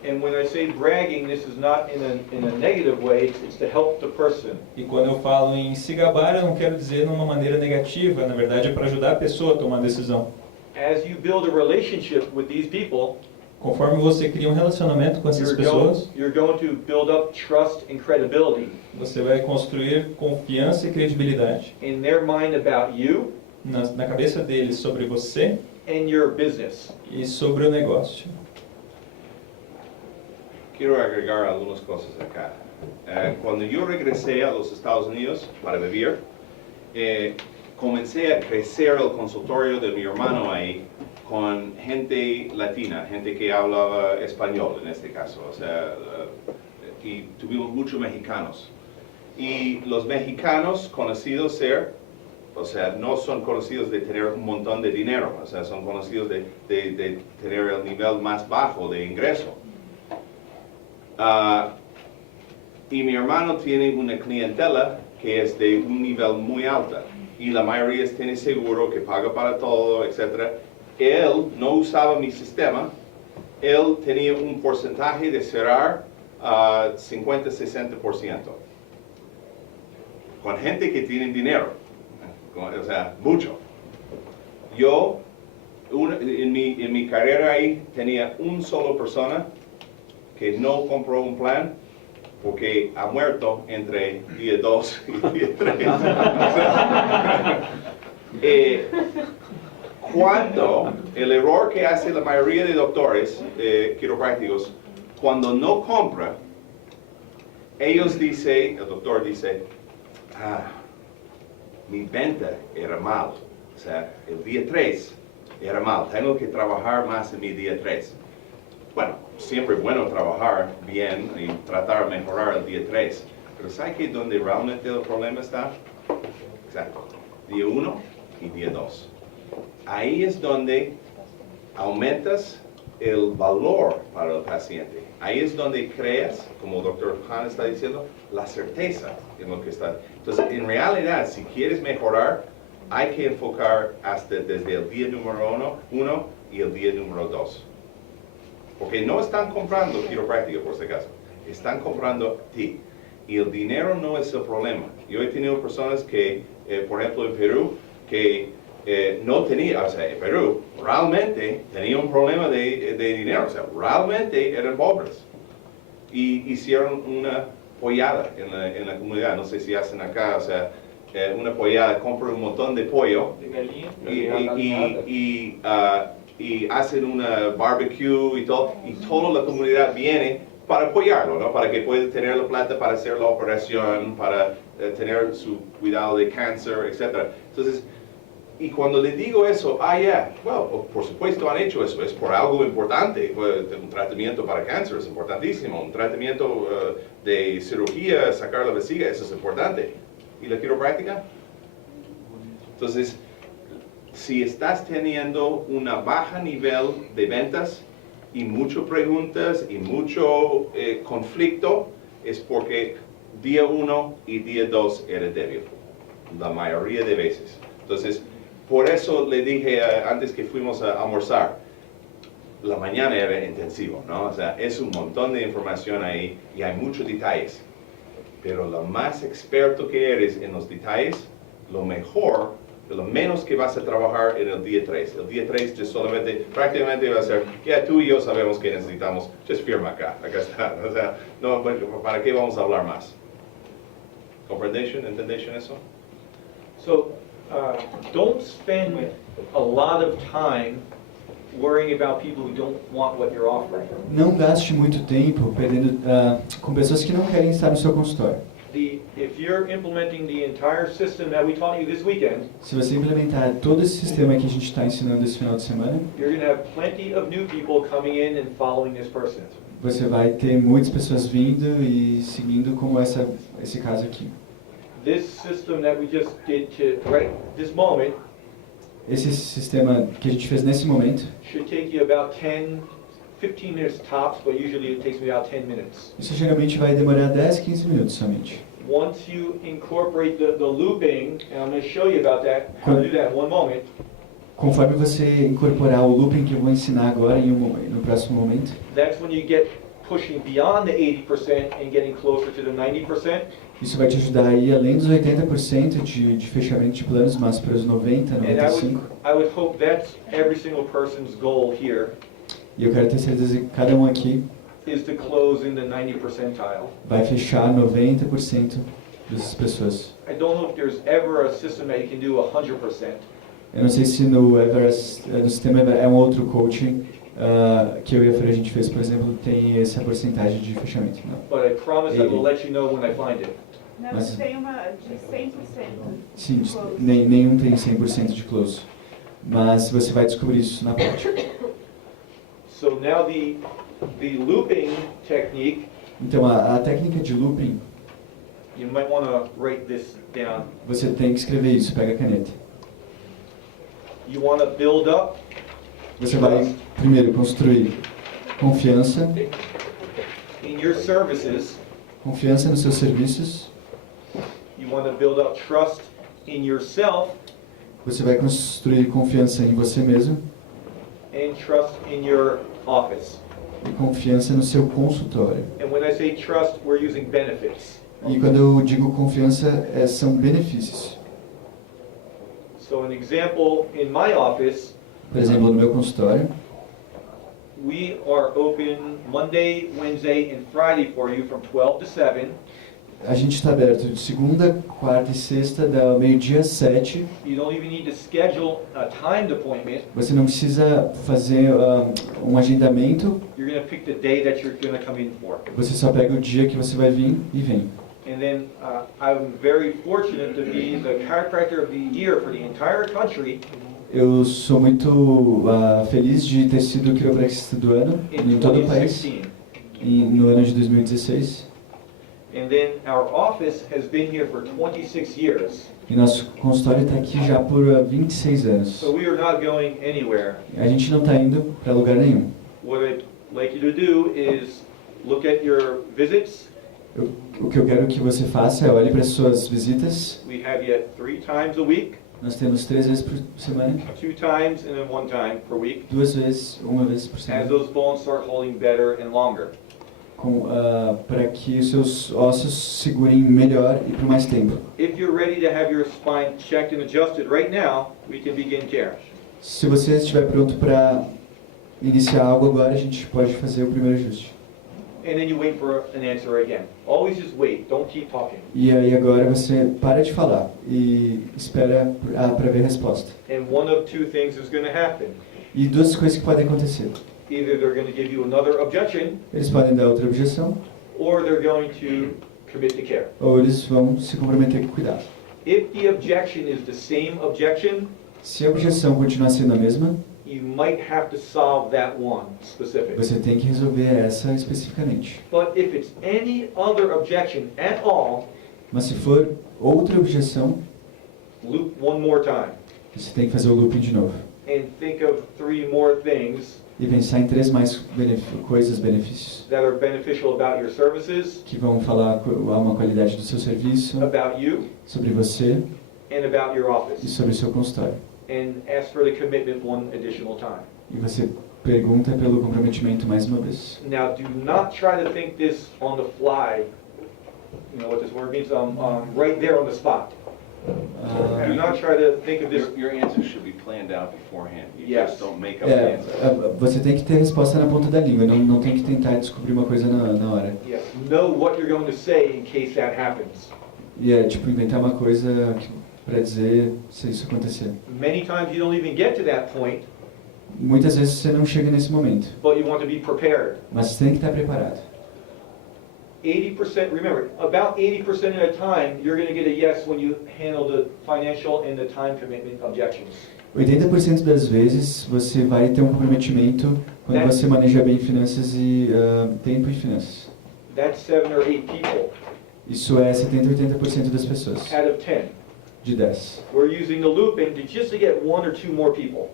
And when I say bragging, this is not in a negative way, it's to help the person. E quando eu falo em se gabar, eu não quero dizer de uma maneira negativa, na verdade é para ajudar a pessoa a tomar a decisão. As you build a relationship with these people, Conforme você cria um relacionamento com essas pessoas, you're going to build up trust and credibility você vai construir confiança e credibilidade in their mind about you na cabeça deles sobre você and your business. e sobre o negócio. Quiero agregar algunas cosas acá. Cuando yo regresé a los Estados Unidos para vivir, comencé a crecer el consultorio de mi hermano ahí con gente latina, gente que hablaba español en este caso, o sea, y tuvimos muchos mexicanos. Y los mexicanos conocidos ser, o sea, no son conocidos de tener un montón de dinero, o sea, son conocidos de tener el nivel más bajo de ingreso. Y mi hermano tiene una clientela que es de un nivel muy alto, y la mayoría tiene seguro, que paga para todo, etc. Él no usaba mi sistema, él tenía un porcentaje de cerrar 50-60%. Con gente que tiene dinero, o sea, mucho. Yo, en mi carrera ahí, tenía un solo persona que no compró un plan porque ha muerto entre día 2 y día 3. Cuando el error que hace la mayoría de doctores quiroprácticos, cuando no compra, ellos dicen, el doctor dice, mi venta era mal, o sea, el día 3 era mal, tengo que trabajar más en mi día 3. Bueno, siempre es bueno trabajar bien y tratar de mejorar el día 3, pero ¿sabe que donde realmente el problema está? Exacto, día 1 y día 2. Ahí es donde aumentas el valor para el paciente. Ahí es donde creas, como el doctor Han está diciendo, la certeza en lo que está. Entonces, en realidad, si quieres mejorar, hay que enfocar hasta desde el día número 1 y el día número 2. Porque no están comprando quiropráctica, por si acaso. Están comprando ti. Y el dinero no es el problema. Yo he tenido personas que, por ejemplo, en Perú, que no tenía, o sea, en Perú, realmente tenía un problema de dinero, o sea, realmente eran pobres. Y hicieron una pollada en la comunidad, no sé si hacen acá, o sea, una pollada, compran un montón de pollo y hacen una barbecue y toda la comunidad viene para apoyarlo, ¿no? Para que pueda tener la plata para hacer la operación, para tener su cuidado de cáncer, etc. Entonces, y cuando le digo eso, well, por supuesto han hecho eso, es por algo importante, un tratamiento para cáncer es importantísimo, un tratamiento de cirugía, sacar la vejiga, eso es importante. ¿Y la quiropráctica? Entonces, si estás teniendo una baja nivel de ventas y muchas preguntas y mucho conflicto, es porque día 1 y día 2 era débil, la mayoría de veces. Entonces, por eso le dije antes que fuimos a almorzar, la mañana era intensivo, ¿no? O sea, es un montón de información ahí y hay muchos detalles. Pero lo más experto que eres en los detalles, lo mejor, lo menos que vas a trabajar en el día 3. El día 3 ya solamente, prácticamente va a ser, ya tú y yo sabemos que necesitamos, just firma acá está. O sea, no, ¿para qué vamos a hablar más? ¿Comprendation? ¿Entendation eso? So, don't spend a lot of time worrying about people who don't want what you're offering. Não gaste muito tempo com pessoas que não querem estar no seu consultório. If you're implementing the entire system that we taught you this weekend, Se você implementar todo esse sistema que a gente está ensinando esse final de semana, you're going to have plenty of new people coming in and following this person. você vai ter muitas pessoas vindo e seguindo como esse caso aqui. This system that we just did to right this moment Esse sistema que a gente fez nesse momento should take you about 15 minutes tops, but usually it takes me about 10 minutes. Isso geralmente vai demorar 10, 15 minutos somente. Once you incorporate the looping, and I'm going to show you about that, how to do that in one moment. Conforme você incorporar o looping que eu vou ensinar agora no próximo momento, That's when you get pushing beyond the 80% and getting closer to the 90%. isso vai te ajudar a ir além dos 80% de fechamento de planos, mas para os 90, And 95. I would hope that's every single person's goal here. E eu quero ter certeza que cada um aqui is to close in the 90 percentile. vai fechar 90% das pessoas. I don't know if there's ever a system that you can do 100%. Eu não sei se no Everest, no sistema é um outro coaching que eu e a Fran a gente fez, por exemplo, tem essa porcentagem de fechamento. Não. But I promise I will let you know when I find it. Não, Mas- tem uma de 100%. Sim, nenhum tem 100% de close. Mas você vai descobrir isso na prática. So now the looping technique, Então, a técnica de looping, you might want to write this down. você tem que escrever isso, pega a caneta. You want to build up Você vai, primeiro, construir confiança, in your services. confiança nos seus serviços. You want to build up trust in yourself Você vai construir confiança em você mesmo and trust in your office. e confiança no seu consultório. And when I say trust, we're using benefits. E quando eu digo confiança, são benefícios. So an example, in my office, Por exemplo, no meu consultório, we are open Monday, Wednesday, and Friday for you from 12 to 7. a gente está aberto de segunda, quarta e sexta, da meio-dia às 7. You don't even need to schedule a timed appointment. Você não precisa fazer um agendamento, You're going to pick the day that you're going to come in for. você só pega o dia que você vai vir e vem. And then I'm very fortunate to be the chiropractor of the year for the entire country Eu sou muito feliz de ter sido o quiropraxista do ano in em todo o país, 2016. no ano de 2016. And then our office has been here for 26 years. E nosso consultório está aqui já por 26 anos. So we are not going anywhere. A gente não está indo para lugar nenhum. What I'd like you to do is look at your visits. O que eu quero que você faça é olhe para as suas visitas. We have you 3 times a week, Nós temos 3 vezes por semana, 2 times, and then 1 time per week. 2 vezes, 1 vez por As semana, those bones start holding better and longer. para que os seus ossos segurem melhor e por mais tempo. If you're ready to have your spine checked and adjusted right now, we can begin care. Se você estiver pronto para iniciar algo agora, a gente pode fazer o primeiro ajuste. And then you wait for an answer again. Always just wait. Don't keep talking. E aí agora você para de falar e espera para ver a resposta. And one of 2 things is going to happen. E 2 coisas que podem acontecer. Either they're going to give you another objection, Eles podem dar outra objeção, or they're going to commit to care. ou eles vão se comprometer com cuidado. If the objection is the same objection, Se a objeção continuar sendo a mesma, you might have to solve that one specific. você tem que resolver essa especificamente. But if it's any other objection at all, Mas se for outra objeção, loop one more time você tem que fazer o looping de novo. and think of 3 more things E pensar em 3 mais benefícios, that are beneficial about your services, que vão falar uma qualidade do seu serviço, about you, sobre você and about your e office. sobre o seu consultório. And ask for the commitment one additional time. E você pergunta pelo comprometimento mais uma vez. Now, do not try to think this on the fly. You know what this word means? Right there on the spot. Do not try to think of this. Your answer should be planned out beforehand. You Yes. just don't make up an answer. Você tem que ter a resposta na ponta da língua, não tem que tentar descobrir uma coisa na hora. Yes. Know what you're going to say in case that happens. E é tipo inventar uma coisa para dizer se isso acontecer. Many times you don't even get to that point, Muitas vezes você não chega nesse momento, but you want to be prepared. mas você tem que estar preparado. 80%, remember, about 80% of the time, you're going to get a yes when you handle the financial and the time commitment objections. 80% das vezes você vai ter um comprometimento quando você maneja bem finanças e tempo e finanças. That's 7 or 8 people Isso é 70 a 80% das pessoas, out of 10. de 10. We're using the looping to just to get 1 or 2 more people.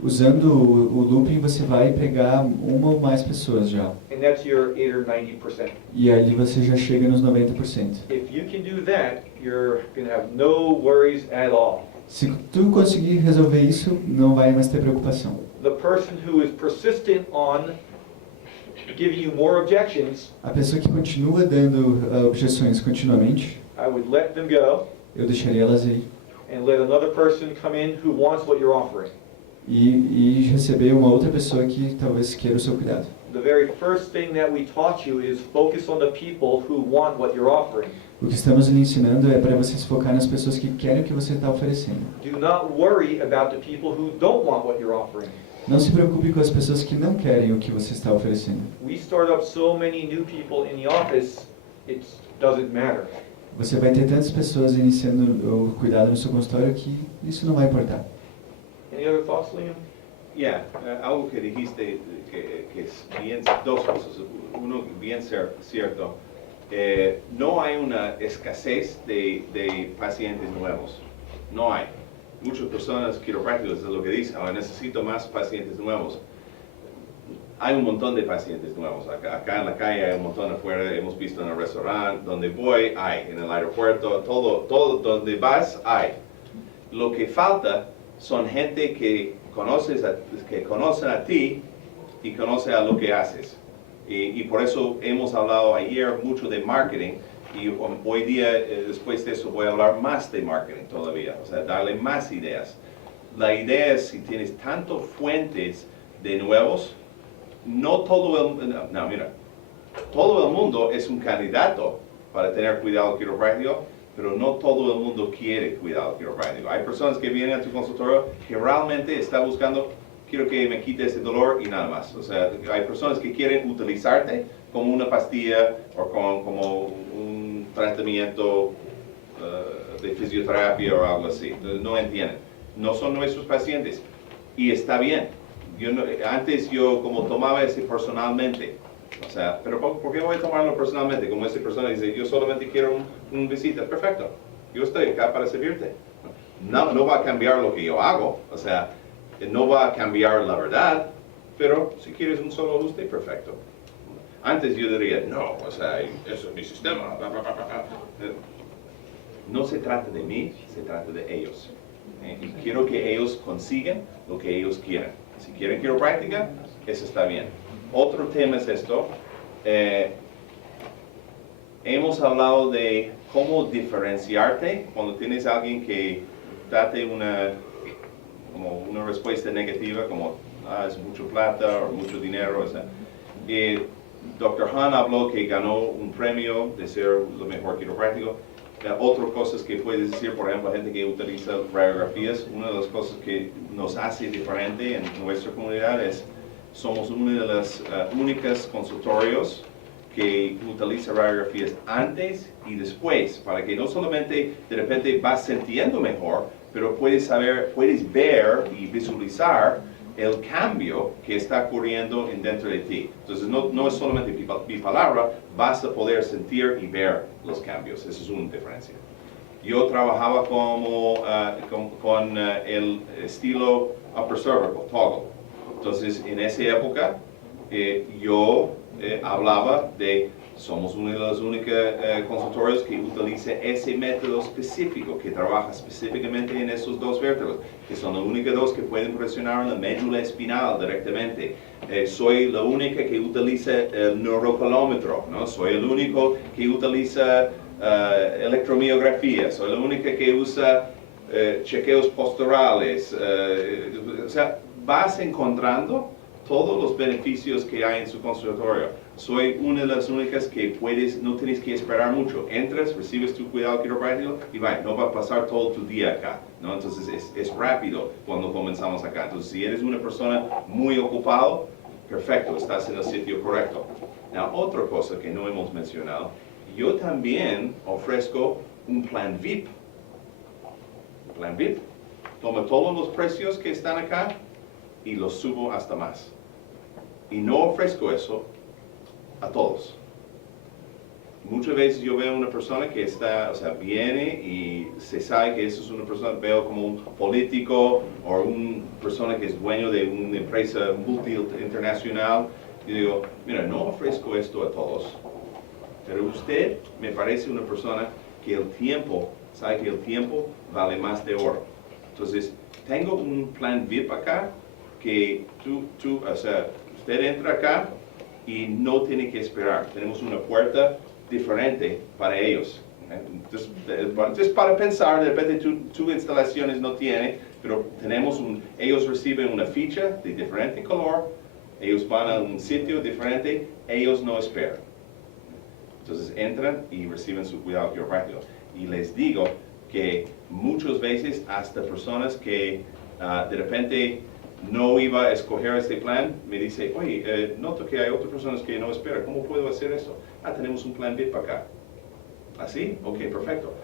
Usando o looping você vai pegar uma ou mais pessoas já. And that's your 8 or 90%. E ali você já chega nos 90%. If you can do that, you're going to have no worries at all. Se tu conseguir resolver isso, não vai mais ter preocupação. The person who is persistent on giving you more objections, A pessoa que continua dando objeções continuamente, I would let them go eu deixaria elas aí. and let another person come in who wants what you're offering. e receber uma outra pessoa que talvez queira o seu cuidado. The very first thing that we taught you is focus on the people who want what you're offering. O que estamos lhe ensinando é para você se focar nas pessoas que querem o que você está oferecendo. Do not worry about the people who don't want what you're offering. Não se preocupe com as pessoas que não querem o que você está oferecendo. We start up so many new people in the office, it doesn't matter. Você vai ter tantas pessoas iniciando o cuidado no seu consultório que isso não vai importar. Any other thoughts, Liam? Yeah, algo que dijiste que es bien, dos cosas. Uno, bien cierto. No hay una escasez de pacientes nuevos. No hay. Muchas personas quiroprácticos es lo que dicen, ahora necesito más pacientes nuevos. Hay un montón de pacientes nuevos. Acá en la calle hay un montón afuera, hemos visto en el restaurante, donde voy hay, en el aeropuerto, todo donde vas hay. Lo que falta son gente que conocen a ti y conocen a lo que haces. Y por eso hemos hablado ayer mucho de marketing y hoy día, después de eso, voy a hablar más de marketing todavía, o sea, darle más ideas. La idea es si tienes tantas fuentes de nuevos, no todo el mundo es un candidato para tener cuidado quiropráctico, pero no todo el mundo quiere cuidado quiropráctico. Hay personas que vienen a tu consultorio que realmente están buscando, quiero que me quite ese dolor y nada más. O sea, hay personas que quieren utilizarte como una pastilla o como un tratamiento de fisioterapia o algo así. Entonces, no entienden. No son nuestros pacientes. Y está bien. Antes yo como tomaba ese personalmente. O sea, pero ¿por qué voy a tomarlo personalmente? Como esa persona dice, yo solamente quiero una visita. Perfecto. Yo estoy acá para servirte. No va a cambiar lo que yo hago. O sea, no va a cambiar la verdad, pero si quieres un solo ajuste, perfecto. Antes yo diría, no, o sea, eso es mi sistema. No se trata de mí, se trata de ellos. Y quiero que ellos consigan lo que ellos quieran. Si quieren quiropráctica, eso está bien. Otro tema es esto. Hemos hablado de cómo diferenciarte cuando tienes a alguien que date una respuesta negativa, como es mucho plata o mucho dinero. O sea, Dr. Han habló que ganó un premio de ser lo mejor quiropráctico. Otras cosas que puedes decir, por ejemplo, gente que utiliza radiografías, una de las cosas que nos hace diferente en nuestra comunidad es somos una de las únicas consultorios que utiliza radiografías antes y después, para que no solamente de repente vas sintiendo mejor, pero puedes ver y visualizar el cambio que está ocurriendo dentro de ti. Entonces no es solamente mi palabra, vas a poder sentir y ver los cambios. Eso es una diferencia. Yo trabajaba con el estilo upper cervical, toggle. Entonces en esa época yo hablaba de somos uno de los únicos consultorios que utiliza ese método específico, que trabaja específicamente en esos dos vértebros, que son los únicos dos que pueden presionar en la médula espinal directamente. Soy la única que utiliza el neurocolómetro, ¿no? Soy el único que utiliza electromiografía, soy la única que usa chequeos posturales. O sea, vas encontrando todos los beneficios que hay en su consultorio. Soy una de las únicas que no tienes que esperar mucho. Entras, recibes tu cuidado quiropráctico y no va a pasar todo tu día acá, ¿no? Entonces es rápido cuando comenzamos acá. Entonces si eres una persona muy ocupado, perfecto, estás en el sitio correcto. Now, otra cosa que no hemos mencionado, yo también ofrezco un plan VIP. Plan VIP. Toma todos los precios que están acá y los subo hasta más. Y no ofrezco eso a todos. Muchas veces yo veo una persona que viene y se sabe que eso es una persona, veo como un político o una persona que es dueño de una empresa multi-internacional. Y digo, mira, no ofrezco esto a todos, pero usted me parece una persona que sabe que el tiempo vale más de oro. Entonces, tengo un plan VIP acá que usted entra acá y no tiene que esperar. Tenemos una puerta diferente para ellos. Just para pensar, de repente tu instalaciones no tiene, pero ellos reciben una ficha de diferente color, ellos van a un sitio diferente, ellos no esperan. Entonces entran y reciben su cuidado quiropráctico. Y les digo que muchas veces hasta personas que de repente no iba a escoger este plan, me dice, oye, noto que hay otras personas que no esperan, ¿cómo puedo hacer eso? Tenemos un plan B para acá. ¿Así? Ok, perfecto.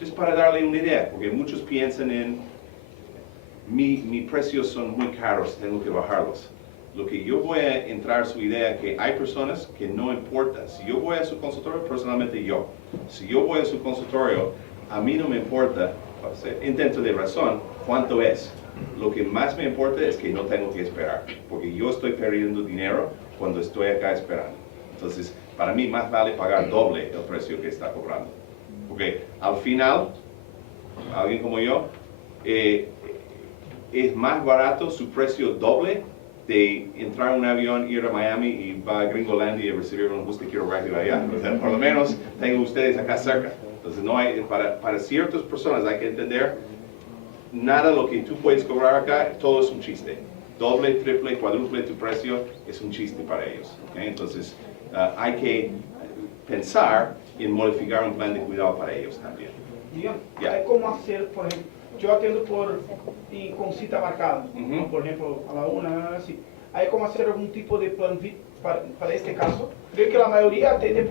Just para darle una idea, porque muchos piensan en, mis precios son muy caros, tengo que bajarlos. Lo que yo voy a entrar su idea que hay personas que no importa. Si yo voy a su consultorio, personalmente si yo voy a su consultorio, a mí no me importa, intento de razón, cuánto es. Lo que más me importa es que no tengo que esperar, porque yo estoy perdiendo dinero cuando estoy acá esperando. Entonces, para mí más vale pagar doble el precio que está cobrando. Porque al final, alguien como yo, es más barato su precio doble de entrar en un avión, ir a Miami y va a Gringolandia y recibir un ajuste quiropráctico allá. O sea, por lo menos tengo ustedes acá cerca. Entonces, no hay, para ciertas personas hay que entender, nada lo que tú puedes cobrar acá, todo es un chiste. Doble, triple, cuádruple tu precio es un chiste para ellos. ¿Okay? Entonces, hay que pensar en modificar un plan de cuidado para ellos también. Diga, Yeah. hay como hacer, por ejemplo, yo atendo con cita marcada, Ujú. por ejemplo, a la una, así. ¿Hay como hacer algún tipo de plan B para este caso? Creo que la mayoría atende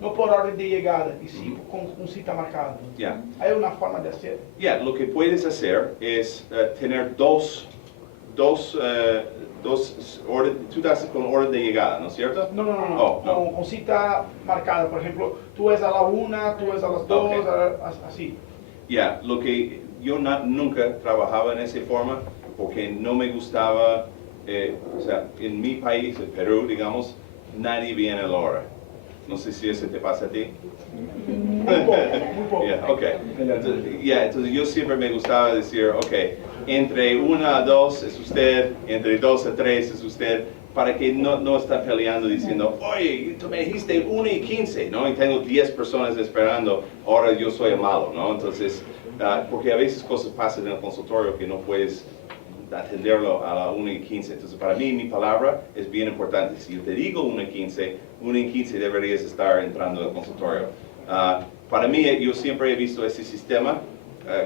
no por orden de llegada, y sí con cita marcada. Yeah. ¿Hay una forma de hacer? Lo que puedes hacer es tener dos orden, tú das con orden de llegada, ¿no es cierto? No, Oh, no. con cita marcada, por ejemplo, tú es a la una, tú es a las dos, Ok. así. Lo que yo nunca trabajaba en esa forma porque no me gustaba, o sea, en mi país, en Perú, digamos, nadie viene a la hora. No sé si eso te pasa a ti. Muy poco. Okay. Entonces yo siempre me gustaba decir, entre 1 a 2 es usted, entre 2 a 3 es usted, para que no estén peleando diciendo, oye, tú me dijiste 1 y 15, ¿no? Y tengo 10 personas esperando, ahora yo soy el malo, ¿no? Entonces, porque a veces cosas pasan en el consultorio que no puedes atenderlo a la 1 y 15. Entonces, para mí, mi palabra es bien importante. Si yo te digo 1 y 15, 1 y 15 deberías estar entrando al consultorio. Para mí, yo siempre he visto ese sistema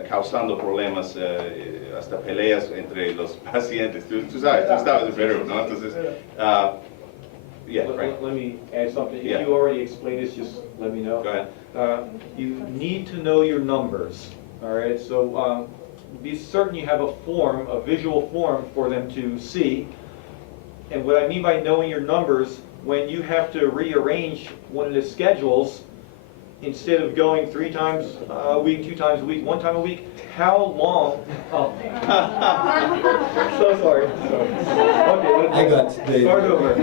causando problemas, hasta peleas entre los pacientes. Tú sabes, tú estabas en Perú, ¿no? Entonces, Let me add something. Yeah. If you already explained this, just let me know. Go ahead. You need to know your numbers, all right? So be certain you have a visual form for them to see. And what I mean by knowing your numbers, when you have to rearrange one of the schedules, instead of going 3 times a week, 2 times a week, 1 time a week, how long? Oh. So sorry. Okay, I got the- start over.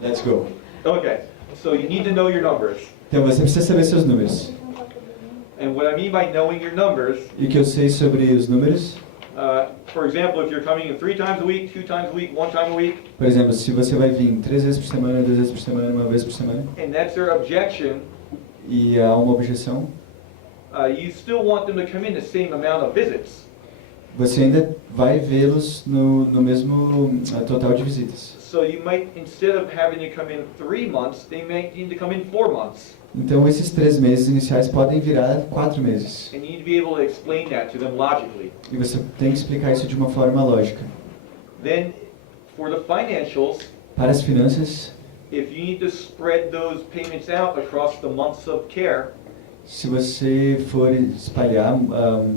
Let's go. Okay, so you need to know your numbers. Então você precisa saber seus números. And what I mean by knowing your numbers, E o que eu sei sobre os números, for example, if you're coming in 3 times a week, 2 times a week, 1 time a week, por exemplo, se você vai vir 3 vezes por semana, 2 vezes por semana, 1 vez por semana, and that's their objection, e há uma objeção, you still want them to come in the same amount of visits. você ainda vai vê-los no mesmo total de visitas. So you might, instead of having to come in 3 months, they may need to come in 4 months. Então esses 3 meses iniciais podem virar 4 meses. And you need to be able to explain that to them logically. E você tem que explicar isso de uma forma lógica. Then, for the financials, Para as finanças, if you need to spread those payments out across the months of care, se você for espalhar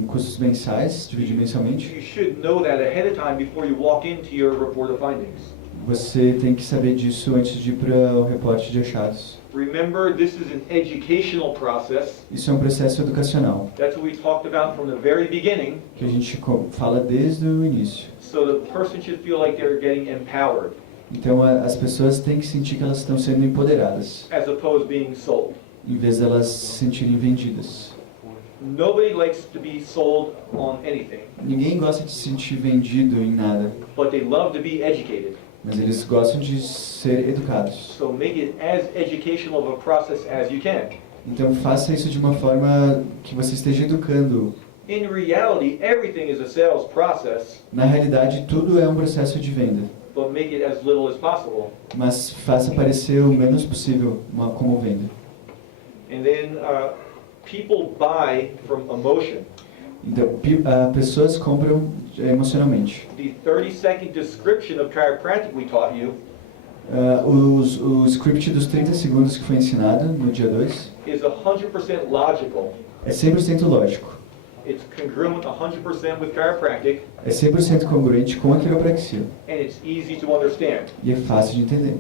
custos mensais, dividir mensalmente, you should know that ahead of time before you walk into your report of findings. você tem que saber disso antes de ir para o reporte de achados. Remember, this is an educational process. Isso é um processo educacional, That's what we talked about from the very beginning. que a gente fala desde o início. So the person should feel like they're getting empowered Então as pessoas têm que sentir que elas estão sendo empoderadas, as opposed to being sold. em vez de elas se sentirem vendidas. Nobody likes to be sold on anything, Ninguém gosta de se sentir vendido em nada, but they love to be educated. mas eles gostam de ser educados. So make it as educational of a process as you can. Então faça isso de uma forma que você esteja educando. In reality, everything is a sales process, Na realidade, tudo é um processo de venda, but make it as little as possible. mas faça parecer o menos possível como venda. And then people buy from emotion. Então, pessoas compram emocionalmente. The 30-second description of chiropractic we taught you O script dos 30 segundos que foi ensinado no dia 2 is 100% logical. é 100% lógico. It's congruent 100% with chiropractic, É 100% congruente com a quiropraxia. and it's easy to understand. E é fácil de entender.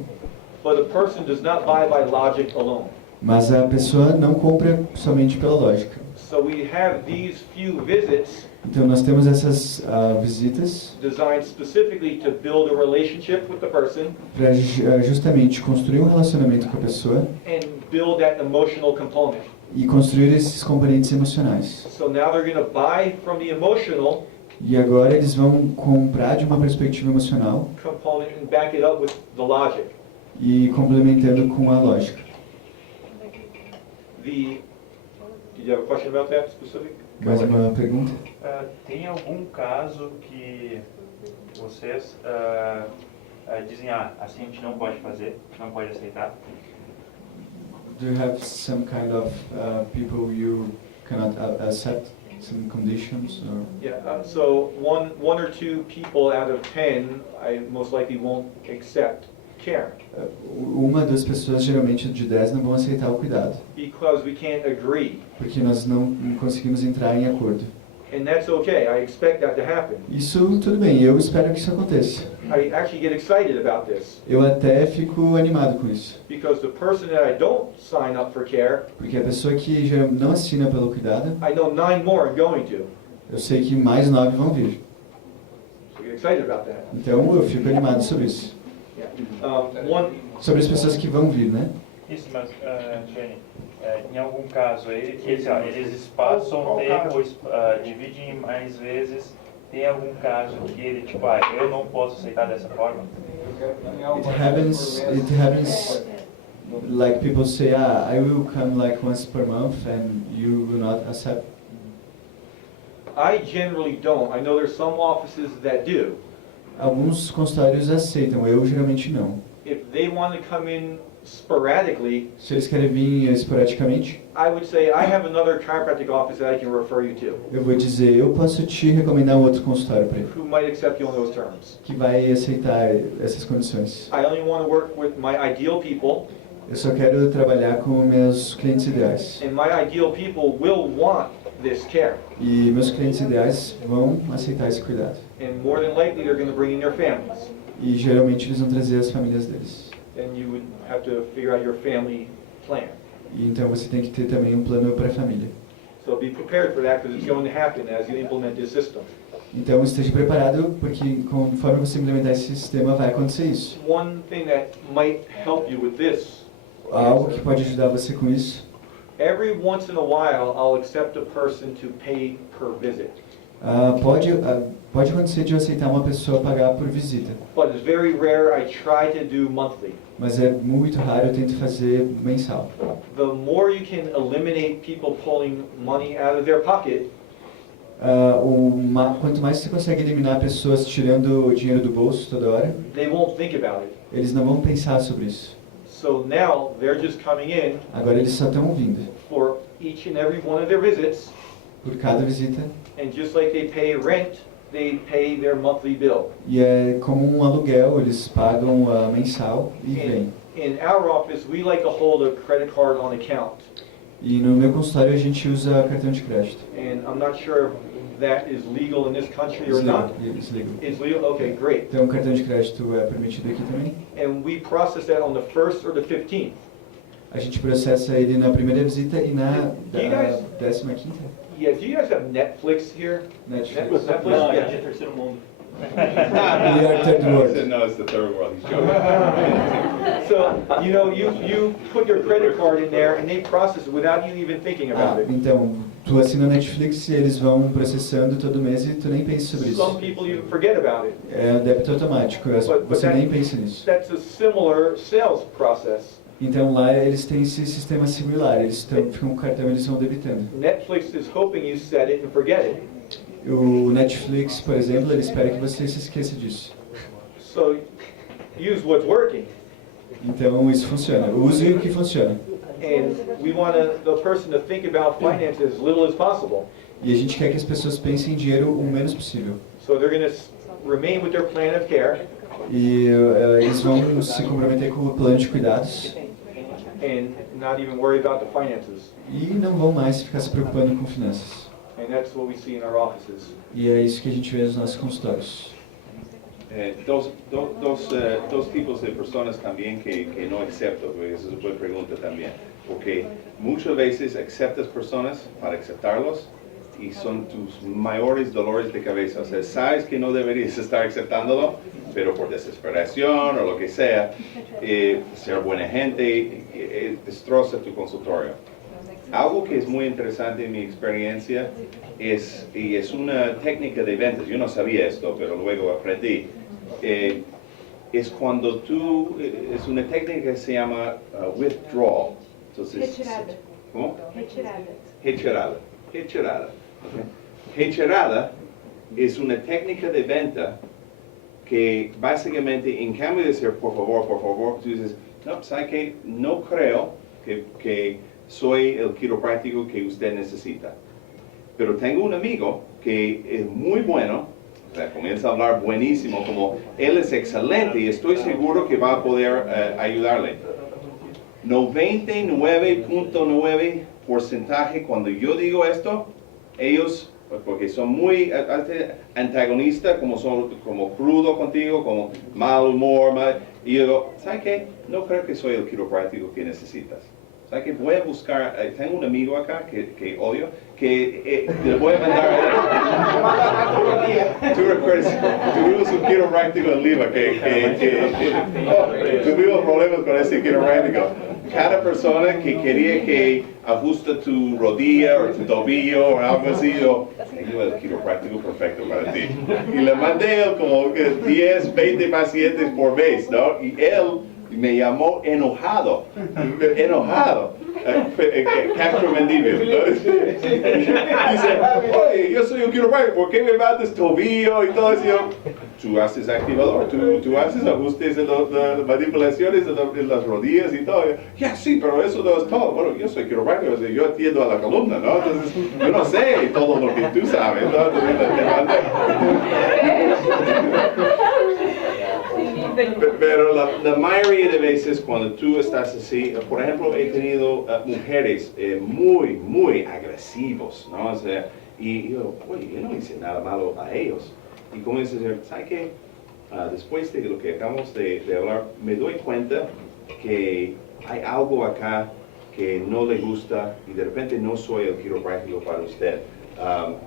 But a person does not buy by logic alone. Mas a pessoa não compra somente pela lógica. So we have these few visits Então nós temos essas visitas designed specifically to build a relationship with the person para justamente construir um relacionamento com a pessoa and build that emotional component. e construir esses componentes emocionais. So now they're going to buy from the emotional E agora eles vão comprar de uma perspectiva emocional component and back it up with the logic. e complementando com a lógica. Did you have a question about that specific? Mais uma pergunta? Tem algum caso que vocês dizem, assim a gente não pode fazer, não pode aceitar? Do you have some kind of people you cannot accept some conditions? Or? Yeah, so one or two people out of 10 I most likely won't accept care Uma das pessoas, geralmente de 10, não vão aceitar o cuidado, because we can't agree. porque nós não conseguimos entrar em acordo. And that's okay. I expect that to happen. Isso tudo bem, eu espero que isso aconteça. I actually get excited about this Eu até fico animado com isso, because the person that I don't sign up for care, porque a pessoa que já não assina pelo cuidado, I know 9 more are going to. eu sei que mais 9 vão vir. So get excited about that. Então eu fico animado sobre isso. One, Sobre as pessoas que vão vir, né? Isso, mas, Jenny, em algum caso aí, eles espaçam o tempo, dividem mais vezes, tem algum caso que ele, tipo, eu não posso aceitar dessa forma? It happens like people say, I will come like once per month and you will not accept. I generally don't. I know there's some offices that do. Alguns consultórios aceitam, eu geralmente não. If they want to come in sporadically, Se eles querem vir esporadicamente, I would say I have another chiropractic office that I can refer you to, eu vou dizer, eu posso te recomendar um outro consultório para ele, who might accept you on those terms. que vai aceitar essas condições. I only want to work with my ideal people, Eu só quero trabalhar com meus clientes ideais. and my ideal people will want this care. E meus clientes ideais vão aceitar esse cuidado. And more than likely, they're going to bring in their families. E geralmente eles vão trazer as famílias deles. Then you would have to figure out your family plan. E então você tem que ter também um plano para a família. So be prepared for that because it's going to happen as you implement this system. Então esteja preparado, porque conforme você implementar esse sistema vai acontecer isso. One thing that might help you with this, Algo que pode ajudar você com isso. every once in a while, I'll accept a person to pay per visit. Pode acontecer de eu aceitar uma pessoa pagar por visita, But it's very rare. I try to do monthly. mas é muito raro, eu tento fazer mensal. The more you can eliminate people pulling money out of their pocket, Quanto mais você consegue eliminar pessoas tirando o dinheiro do bolso toda hora, they won't think about it. eles não vão pensar sobre isso. So now they're just coming in Agora eles só estão vindo for each and every one of their visits, por cada visita, and just like they pay rent, they pay their monthly bill. e é como um aluguel, eles pagam mensal e vêm. In our office, we like to hold a credit card on account, E no meu consultório a gente usa cartão de crédito. and I'm not sure if that is legal in this country or not. Desligo. It's legal? Okay, great. Então, o cartão de crédito é permitido aqui também. And we process that on the 1st or the 15th. A gente processa ele na primeira visita e na You guys- 15ª. Yeah, do you guys have Netflix here? Netflix. Netflix? Não, a Yeah. gente é terceiro mundo. We are third world. No, it's the third world. He's joking. So, you put your credit card in there and they process it without you even thinking about it. Então, tu assina a Netflix e eles vão processando todo mês e tu nem pensa sobre Some isso. people even forget about it. É débito automático, But você that- nem pensa nisso. That's a similar sales process. Então lá eles têm esse sistema similar, eles ficam com o cartão e eles vão debitando. Netflix is hoping you set it and forget it. O Netflix, por exemplo, ele espera que você se esqueça disso. So use what's working. Então isso funciona. Use o que funciona. And we want the person to think about finances as little as possible. E a gente quer que as pessoas pensem em dinheiro o menos possível. So they're going to remain with their plan of care. E eles vão se comprometer com o plano de cuidados. And not even worry about the finances. E não vão mais ficar se preocupando com finanças. And that's what we see in our offices. E é isso que a gente vê nos nossos consultórios. Dos tipos de personas también que no acepto, porque esa es una pregunta también. Porque muchas veces aceptas personas para aceptarlos y son tus mayores dolores de cabeza. O sea, sabes que no deberías estar aceptándolo, pero por desesperación o lo que sea, ser buena gente destroza tu consultorio. Algo que es muy interesante en mi experiencia es una técnica de ventas. Yo no sabía esto, pero luego aprendí. Es cuando es una técnica que se llama withdrawal. Entonces, Retirada. ¿cómo? Retirada. Retirada. Okay. Retirada es una técnica de venta que básicamente, en cambio de decir por favor, tú dices, no, ¿sabe qué? No creo que soy el quiropráctico que usted necesita. Pero tengo un amigo que es muy bueno, o sea, comienza a hablar buenísimo, como él es excelente y estoy seguro que va a poder ayudarle. 99.9% cuando yo digo esto, ellos, porque son muy antagonistas, como crudo contigo, como mal humor, y yo digo, ¿sabes qué? No creo que soy el quiropráctico que necesitas. ¿Sabes qué? Voy a buscar, tengo un amigo acá que odio, que le voy a mandar tú recuerdas, tuvimos un quiropráctico en Lima tuvimos problemas con ese quiropráctico. Cada persona que quería que ajuste tu rodilla o tu tobillo o algo así, yo tengo el quiropráctico perfecto para ti. Y le mandé como 10, 20 pacientes por vez, ¿no? Y él me llamó enojado, Castro Mendivio, ¿no? Dice, oye, yo soy un quiropráctico, ¿por qué me mandas tobillo y todo eso? Tú haces activador, tú haces ajustes de las manipulaciones de las rodillas y todo. Ya, sí, pero eso no es todo. Bueno, yo soy quiropráctico, o sea, yo atiendo a la columna, ¿no? Entonces, yo no sé todo lo que tú sabes, ¿no? Entonces, te mandé. Pero la mayoría de veces cuando tú estás así, por ejemplo, he tenido mujeres muy agresivos, ¿no? O sea, y yo, oye, yo no hice nada malo a ellos. Y comienzo a decir, ¿sabes qué? Después de lo que acabamos de hablar, me doy cuenta que hay algo acá que no le gusta y de repente no soy el quiropráctico para usted.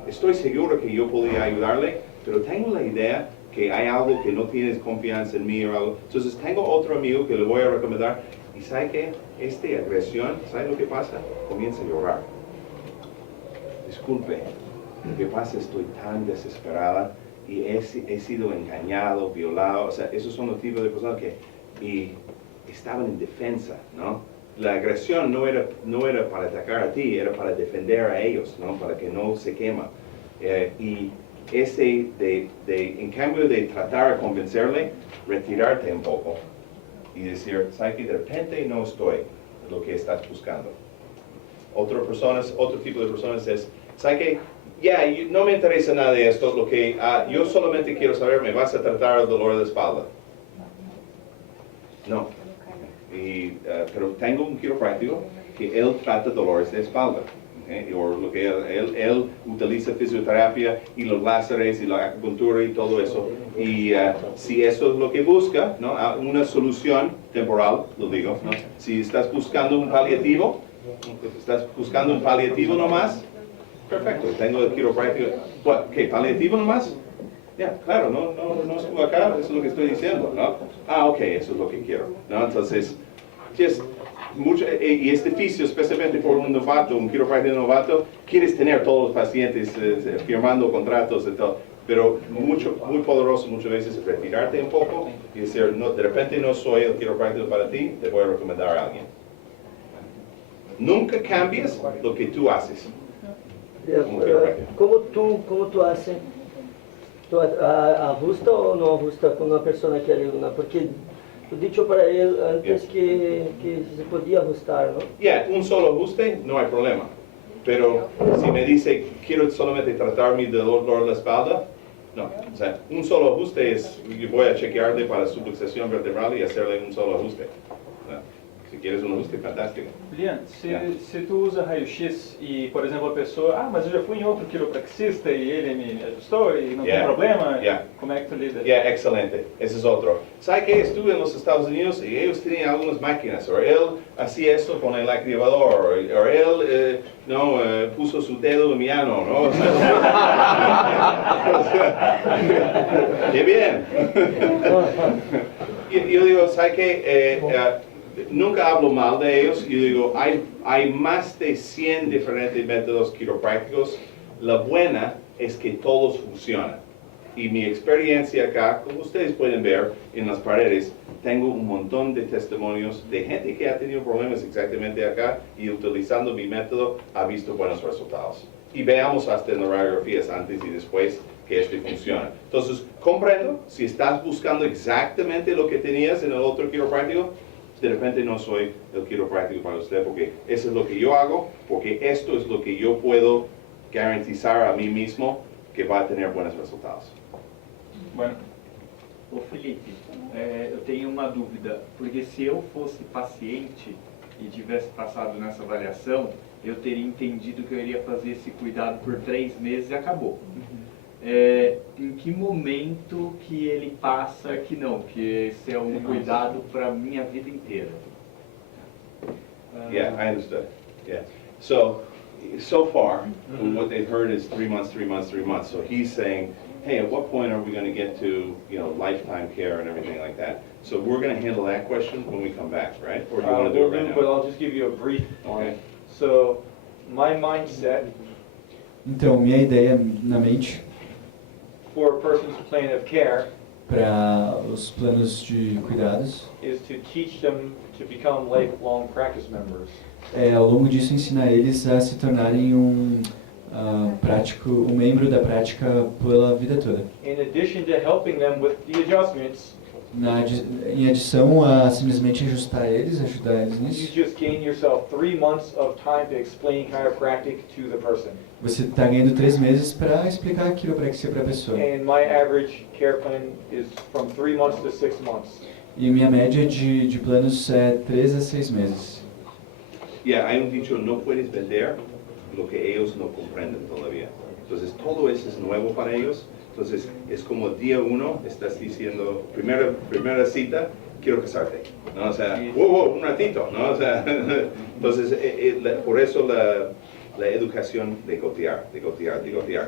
Estoy seguro que yo podría ayudarle, pero tengo la idea que hay algo que no tienes confianza en mí o algo. Entonces tengo otro amigo que le voy a recomendar y ¿sabe qué? Esta agresión, ¿sabe lo que pasa? Comienza a llorar. Disculpe, lo que pasa, estoy tan desesperada y he sido engañado, violado, o sea, esos son los tipos de personas que estaban en defensa, ¿no? La agresión no era para atacar a ti, era para defender a ellos, ¿no? Para que no se quema. Y en cambio de tratar de convencerle, retirarte un poco y decir, ¿sabes qué? De repente no estoy lo que estás buscando. Otro tipo de personas es, ¿sabes qué? No me interesa nada de esto, yo solamente quiero saber, ¿me vas a tratar el dolor de espalda? No. Pero tengo un quiropráctico que él trata dolores de espalda. O lo que él utiliza fisioterapia y los láseres y la acupuntura y todo eso. Y si eso es lo que busca, ¿no? Una solución temporal, lo digo, ¿no? Si estás buscando un paliativo nomás, perfecto, tengo el quiropráctico. ¿Qué, paliativo nomás? Ya, claro, no estuvo acá, eso es lo que estoy diciendo, ¿no? Ok, eso es lo que quiero, ¿no? Entonces, y es difícil, especialmente por un novato, un quiropráctico novato, quieres tener todos los pacientes firmando contratos y todo, pero muy poderoso muchas veces retirarte un poco y decir, no, de repente no soy el quiropráctico para ti, te voy a recomendar a alguien. Nunca cambies lo que tú haces. Como tu haces? Tu ajusta ou não ajusta quando uma pessoa quer alunar? Porque tu dicho para ele antes que se podia ajustar, ¿no? Un solo ajuste, no hay problema. Pero si me dice, quiero solamente tratar mi dolor de la espalda, no. O sea, un solo ajuste es, yo voy a chequearle para su luxación vertebral y hacerle un solo ajuste. Si quieres un ajuste, fantástico. Lian, se tu usa raio-x e, por exemplo, a pessoa, mas eu já fui em outro quiropraxista e ele me ajustou e não tem problema, como é que tu lida? Excelente. Ese es otro. ¿Sabe que estuve en los Estados Unidos y ellos tenían algunas máquinas? O él hacía esto con el activador, o él puso su dedo en mi ano, ¿no? ¡Qué bien! Yo digo, ¿sabe qué? Nunca hablo mal de ellos, yo digo, hay más de 100 diferentes métodos quiroprácticos. La buena es que todos funcionan. Y mi experiencia acá, como ustedes pueden ver en las paredes, tengo un montón de testimonios de gente que ha tenido problemas exactamente acá y utilizando mi método ha visto buenos resultados. Y veamos hasta en las radiografías antes y después que esto funciona. Entonces, comprendo, si estás buscando exactamente lo que tenías en el otro quiropráctico, de repente no soy el quiropráctico para usted, porque eso es lo que yo hago, porque esto es lo que yo puedo garantizar a mí mismo que va a tener buenos resultados. Bueno. Ô Felipe, eu tenho uma dúvida, porque se eu fosse paciente e tivesse passado nessa avaliação, eu teria entendido que eu iria fazer esse cuidado por 3 meses e acabou. Em que momento que ele passa que não, que esse é um cuidado para a minha vida inteira? Yeah, I understood. Yeah. So far, what they've heard is 3 months, 3 months, 3 months. So he's saying, hey, at what point are we going to get to, lifetime care and everything like that? So we're going to handle that question when we come back, right? Or do you want to do it right now? But I'll just give you a brief on Okay. it. So, my mindset Então, minha ideia na mente for a person's plan of care para os planos de cuidados is to teach them to become lifelong practice members. é, ao longo disso, ensinar eles a se tornarem um membro da prática pela vida toda. In addition to helping them with the adjustments, Em adição a simplesmente ajudar eles you nisso, just gain yourself 3 months of time to explain chiropractic to the person. você está ganhando 3 meses para explicar a quiropraxia para a pessoa. And my average care plan is from 3 months to 6 months. E minha média de planos é 3 a 6 meses. Yeah, hay un dicho, no puedes vender lo que ellos no comprenden todavía. Entonces, todo eso es nuevo para ellos. Entonces, es como día 1, estás diciendo, primera cita, quiero casarte, ¿no? O sea, un ratito, ¿no? O sea, entonces, por eso la educación de gotear.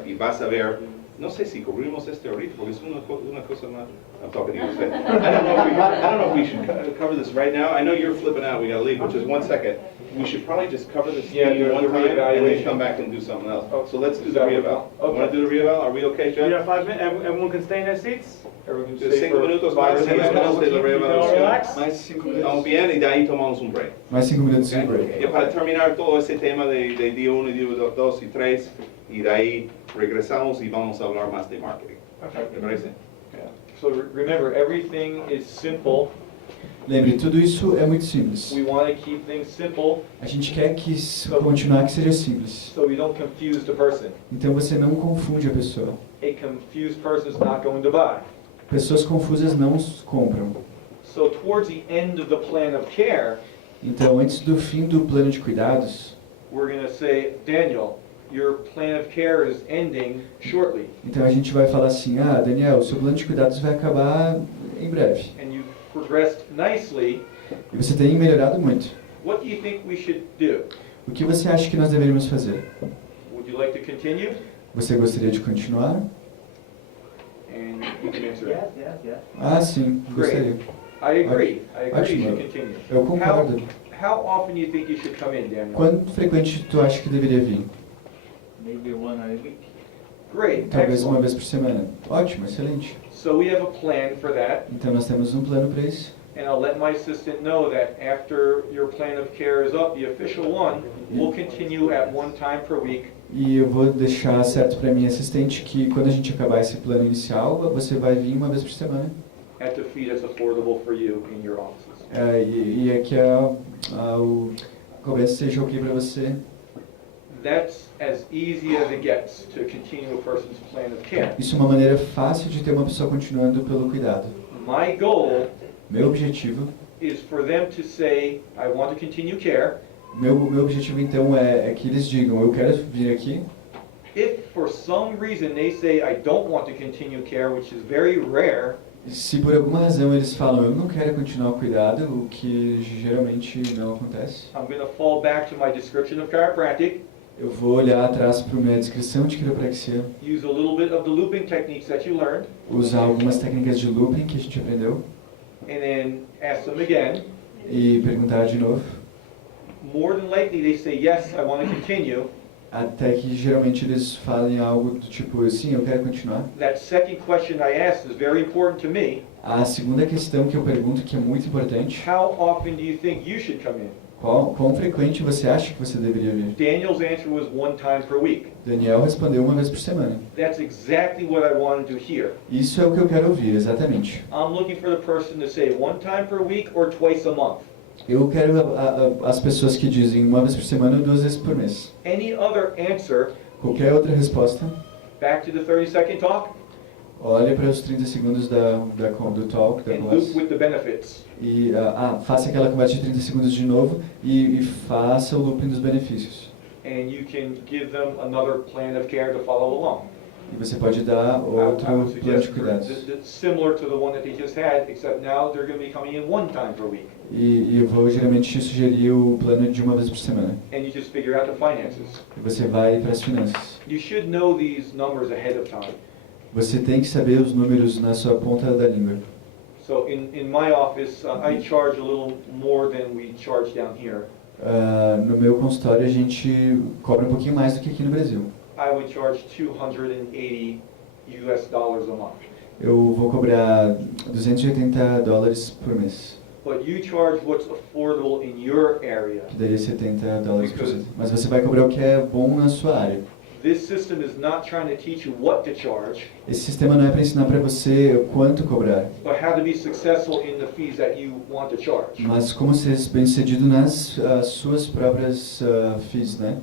Y vas a ver, no sé si cubrimos este ahorita, porque es una cosa más. I'm talking to you. I don't know if we should cover this right now. I know you're flipping out, we gotta leave, but just 1 second. We should probably just cover this Yeah, thing do one the time and then reevaluation. come back and do something else. Oh, So let's do is the that reeval. okay. Want to do the reeval? Are we okay, Jeff? We have 5 minutes, everyone can stay in their seats? Everyone can De stay 5 for minutos 5 más or y 10 después de la minutes. reevaluación. Relax. Mais 5 minutos. Estamos bien y de ahí tomamos un break. Mais 5 minutos de Okay? break. Y para terminar todo ese tema de día 1, día 2 y 3, y de ahí regresamos y vamos a hablar más de marketing. ¿Te parece? Yeah. So remember, everything is simple. Lembre, tudo isso é muito simples. We want to keep things simple A gente quer que continuar que seja simples. so we don't confuse the person. Então você não confunde a pessoa. A confused person is not going to buy. Pessoas confusas não compram. So towards the end of the plan of care, Então, antes do fim do plano de cuidados, we're going to say, Daniel, your plan of care is ending shortly, então a gente vai falar assim, Daniel, o seu plano de cuidados vai acabar em breve. and you've progressed nicely. E você tem melhorado muito. What do you think we should do? O que você acha que nós deveríamos fazer? Would you like to continue? Você gostaria de continuar? And you can answer that. Yes. Ah, sim, gostaria. I agree. I agree you Ótimo. should continue. Eu concordo. How often do you think you should come in, Daniel? Quanto frequente tu acha que deveria vir? Maybe one a week. Great, Talvez uma excellent. vez por semana. Ótimo, excelente. So we have a plan for that, Então nós temos um plano para isso. and I'll let my assistant know that after your plan of care is up, the official one, we'll continue at one time per week. E eu vou deixar certo para minha assistente que quando a gente acabar esse plano inicial, você vai vir uma vez por semana. At the fee that's affordable for you in your offices. E é que a cobrança seja ok para você. That's as easy as it gets to continue a person's plan of care. Isso é uma maneira fácil de ter uma pessoa continuando pelo cuidado. My goal Meu objetivo, is for them to say, I want to continue care. meu objetivo então é que eles digam, eu quero vir aqui. If for some reason they say, I don't want to continue care, which is very rare, Se por alguma razão eles falam, eu não quero continuar o cuidado, o que geralmente não acontece, I'm going to fall back to my description of chiropractic, eu vou olhar atrás para a minha descrição de quiropraxia, use a little bit of the looping techniques that you learned, usar algumas técnicas de looping que a gente aprendeu and then ask them again. e perguntar de novo, More than likely they say, yes, I want to continue. até que geralmente eles falem algo do tipo, sim, eu quero continuar. That second question I asked is very important to me. A segunda questão que eu pergunto, que é muito importante, How often do you think you should come in? quão frequente você acha que você deveria vir? Daniel's answer was one time per week. Daniel respondeu uma vez por semana. That's exactly what I wanted to hear. Isso é o que eu quero ouvir, exatamente. I'm looking for the person to say one time per week or twice a month. Eu quero as pessoas que dizem uma vez por semana ou 2 vezes por mês. Any other answer, Qualquer outra resposta, back to the 30-second talk olhe para os 30 segundos do talk, da and loop conversa, with the benefits. e faça aquela conversa de 30 segundos de novo e faça o looping dos benefícios. And you can give them another plan of care to follow along. E você pode dar I would outro plano de suggest cuidados. that's similar to the one that they just had, except now they're going to be coming in one time per week. E eu vou geralmente sugerir o plano de uma vez por semana. And you just figure out the finances. E você vai para as finanças. You should know these numbers ahead of time. Você tem que saber os números na sua ponta da língua. So in my office, I charge a little more than we charge down here. No meu consultório a gente cobra um pouquinho mais do que aqui no Brasil. I would charge $280 a month. Eu vou cobrar $280 por mês, But you charge what's affordable in your area. que daria $70 por mês. Mas você vai cobrar o que é bom na sua área. This system is not trying to teach you what to charge, Esse sistema não é para ensinar para você quanto cobrar, but how to be successful in the fees that you want to charge. mas como ser bem-sucedido nas suas próprias fees, né?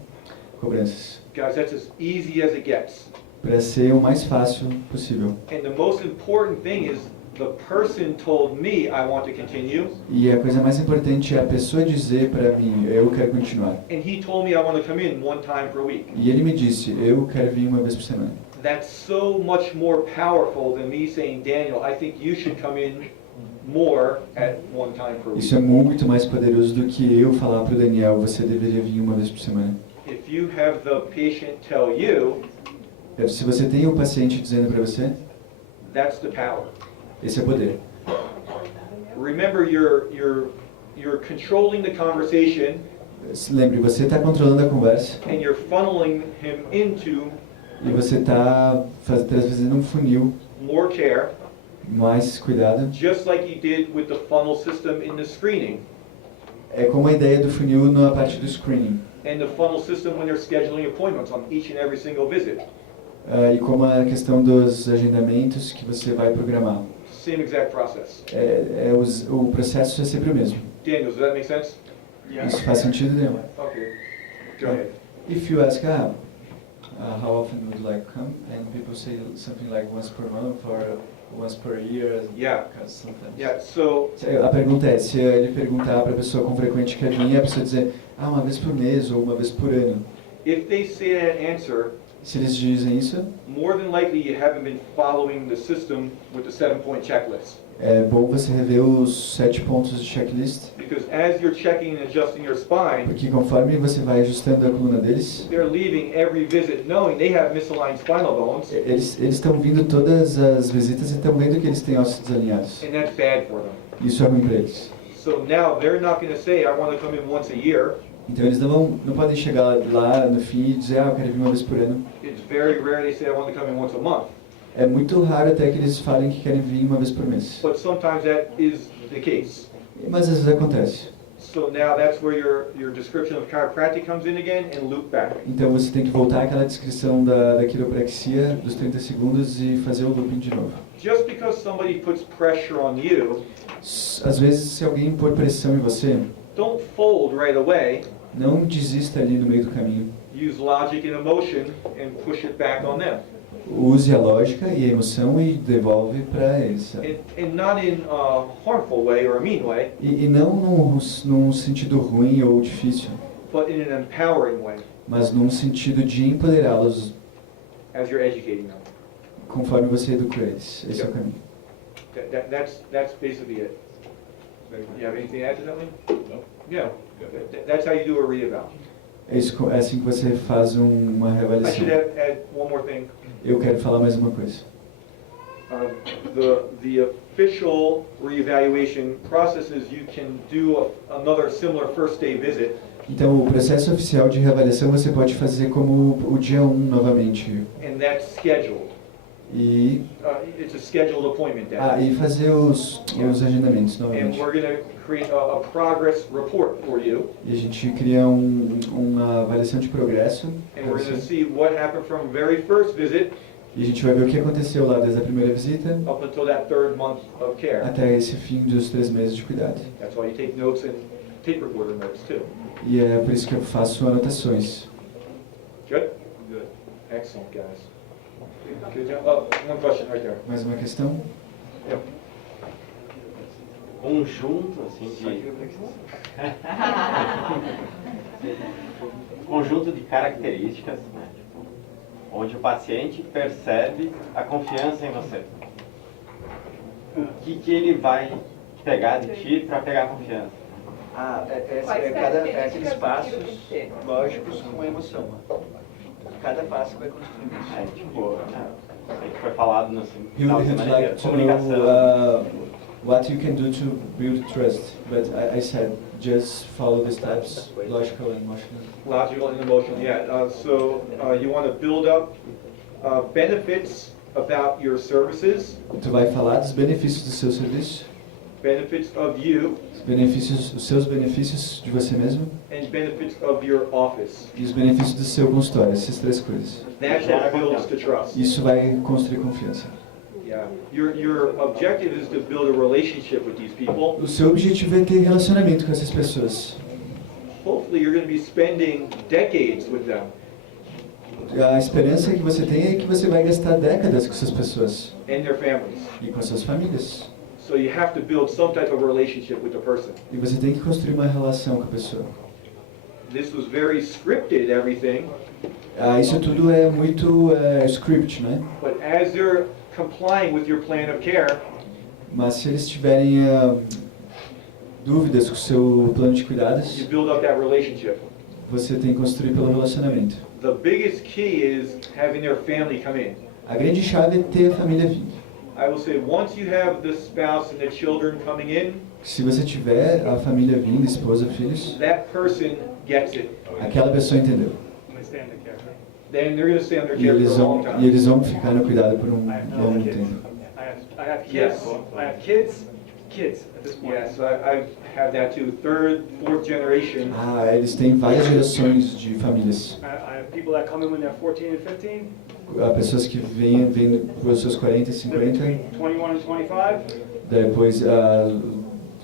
Cobranças. Guys, that's as easy as it gets. Para ser o mais fácil possível. And the most important thing is the person told me I want to continue, E a coisa mais importante é a pessoa dizer para mim, eu quero continuar. and he told me I want to come in one time per week. E ele me disse, eu quero vir uma vez por semana. That's so much more powerful than me saying, Daniel, I think you should come in more at one time per week. Isso é muito mais poderoso do que eu falar para o Daniel, você deveria vir uma vez por semana. If you have the patient tell you, Se você tem um paciente dizendo para você, that's the power. esse é poder. Remember, you're controlling the conversation Lembre, você está controlando a conversa and you're funneling him into e você está fazendo um funil, more care, mais cuidado. just like you did with the funnel system in the screening É como a ideia do funil na parte do screening. and the funnel system when they're scheduling appointments on each and every single visit. E como a questão dos agendamentos que você vai programar. Same exact process. O processo é sempre o mesmo. Daniel, does that make sense? Isso faz sentido, Daniel? Okay. Go ahead. If you ask, how often would you like to come? And people say something like once per month or once per year. Yeah. Sometimes. Yeah, so A pergunta é, se ele perguntar para a pessoa com frequente quer vir, a pessoa dizer, uma vez por mês ou uma vez por ano. if they say that answer, Se eles dizem isso, more than likely you haven't been following the system with the 7-point checklist. é bom você rever os 7 pontos de checklist, Because as you're checking and adjusting your spine, porque conforme você vai ajustando a coluna deles, they're leaving every visit knowing they have misaligned spinal bones, eles estão vindo todas as visitas e estão vendo que eles têm ossos desalinhados. and that's bad for them. Isso é ruim para eles. So now they're not going to say, I want to come in once a year. Então eles não podem chegar lá no fim e dizer, eu quero vir uma vez por ano. It's very rare they say, I want to come in once a month. É muito raro até que eles falem que querem vir uma vez por mês. But sometimes that is the case. Mas às vezes acontece. So now that's where your description of chiropractic comes in again and loop back. Então você tem que voltar àquela descrição da quiropraxia dos 30 segundos e fazer o looping de novo. Just because somebody puts pressure on you, Às vezes, se alguém pôr pressão em você, don't fold right away. não desista ali no meio do caminho. Use logic and emotion and push it back on them. Use a lógica e a emoção e devolve para eles. Sabe? And not in a harmful way or a mean way, E não num sentido ruim ou difícil, but in an empowering way mas num sentido de empoderá-los as you're educating them. conforme você educa eles. Esse é o caminho. That's basically it. You have anything to add to that, Lee? No. Yeah. That's how you do a reeval. É assim que você faz uma I reavaliação. should add one more thing. Eu quero falar mais uma coisa. The official reevaluation processes, you can do another similar first day visit. Então, o processo oficial de reavaliação você pode fazer como o dia 1 novamente. And that's scheduled. E, It's a scheduled appointment day. e fazer os agendamentos And novamente. we're going to create a progress report for you. E a gente cria uma avaliação de progresso. And we're going to see what happened from very first visit E a gente vai ver o que aconteceu lá desde a primeira visita up until that third month of care. até esse fim dos 3 meses de cuidado. That's why you take notes and tape recorder notes too. E é por isso que eu faço anotações. Good? Good. Excellent, guys. Good job. Oh, one question right there. Mais uma questão? Conjunto assim de conjunto de características, né? Onde o paciente percebe a confiança em você. O que ele vai pegar de ti para pegar a confiança? É aqueles passos lógicos com emoção. Cada passo vai construindo isso. Aí, tipo, aí que foi falado no He would like to know what you can do to build trust, but I said just follow the steps, logical and emotional. Logical and emotional, yeah. So you want to build up benefits about your services, Tu vai falar dos benefícios do seu serviço, benefits of you, os seus benefícios de você mesmo and benefits of your office. e os benefícios do seu consultório, essas 3 coisas. That's what builds the trust. Isso vai construir confiança. Yeah. Your objective is to build a relationship with these people. O seu objetivo é ter relacionamento com essas pessoas. Hopefully you're going to be spending decades with them. A esperança que você tem é que você vai gastar décadas com essas pessoas And their families. e com suas famílias. So you have to build some type of relationship with the person. E você tem que construir uma relação com a pessoa. This was very scripted, everything. Isso tudo é muito script, né? But as they're complying with your plan of care, Mas se eles tiverem dúvidas com o seu plano de cuidados, you build up that relationship. você tem que construir pelo relacionamento. The biggest key is having their family come in. A grande chave é ter a família vindo. I will say once you have the spouse and the children coming in, Se você tiver a família vindo, esposa, filhos, that person gets it. aquela pessoa entendeu. Then they're going to stay on their E care eles for a long vão, time. ficar no cuidado por longo tempo. I have kids. Yes. I have kids at this point. Yes, I have that too. Third, fourth generation. Eles têm várias gerações de famílias. I have people that come in when they're 14 and 15, Há pessoas que vêm pelos seus 40 e 50, between 21 and 25. depois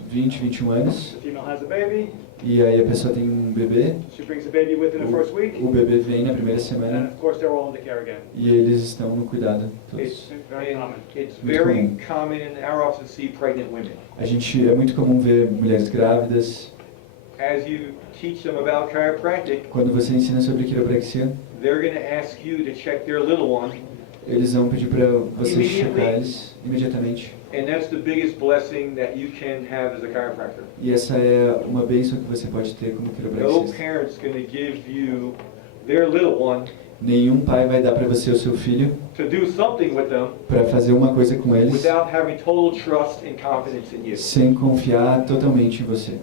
20, 21 anos, The female has a baby. e aí a pessoa tem um bebê, She brings the baby within the first week. o bebê vem na primeira And semana of course, they're all in the care again. e eles estão no cuidado todos. It's Very common. It's very common, and our office see pregnant women. É muito comum ver mulheres grávidas. As you teach them about chiropractic, Quando você ensina sobre quiropraxia, they're going to ask you to check their little one, eles vão pedir para você Immediately. checar eles imediatamente. and that's the biggest blessing that you can have as a chiropractor. E essa é uma bênção que você pode ter como No quiropraxista. parent's going to give you their little one Nenhum pai vai dar para você o seu filho to do something with them para fazer uma coisa com eles without having total trust and confidence in you. sem confiar totalmente em você.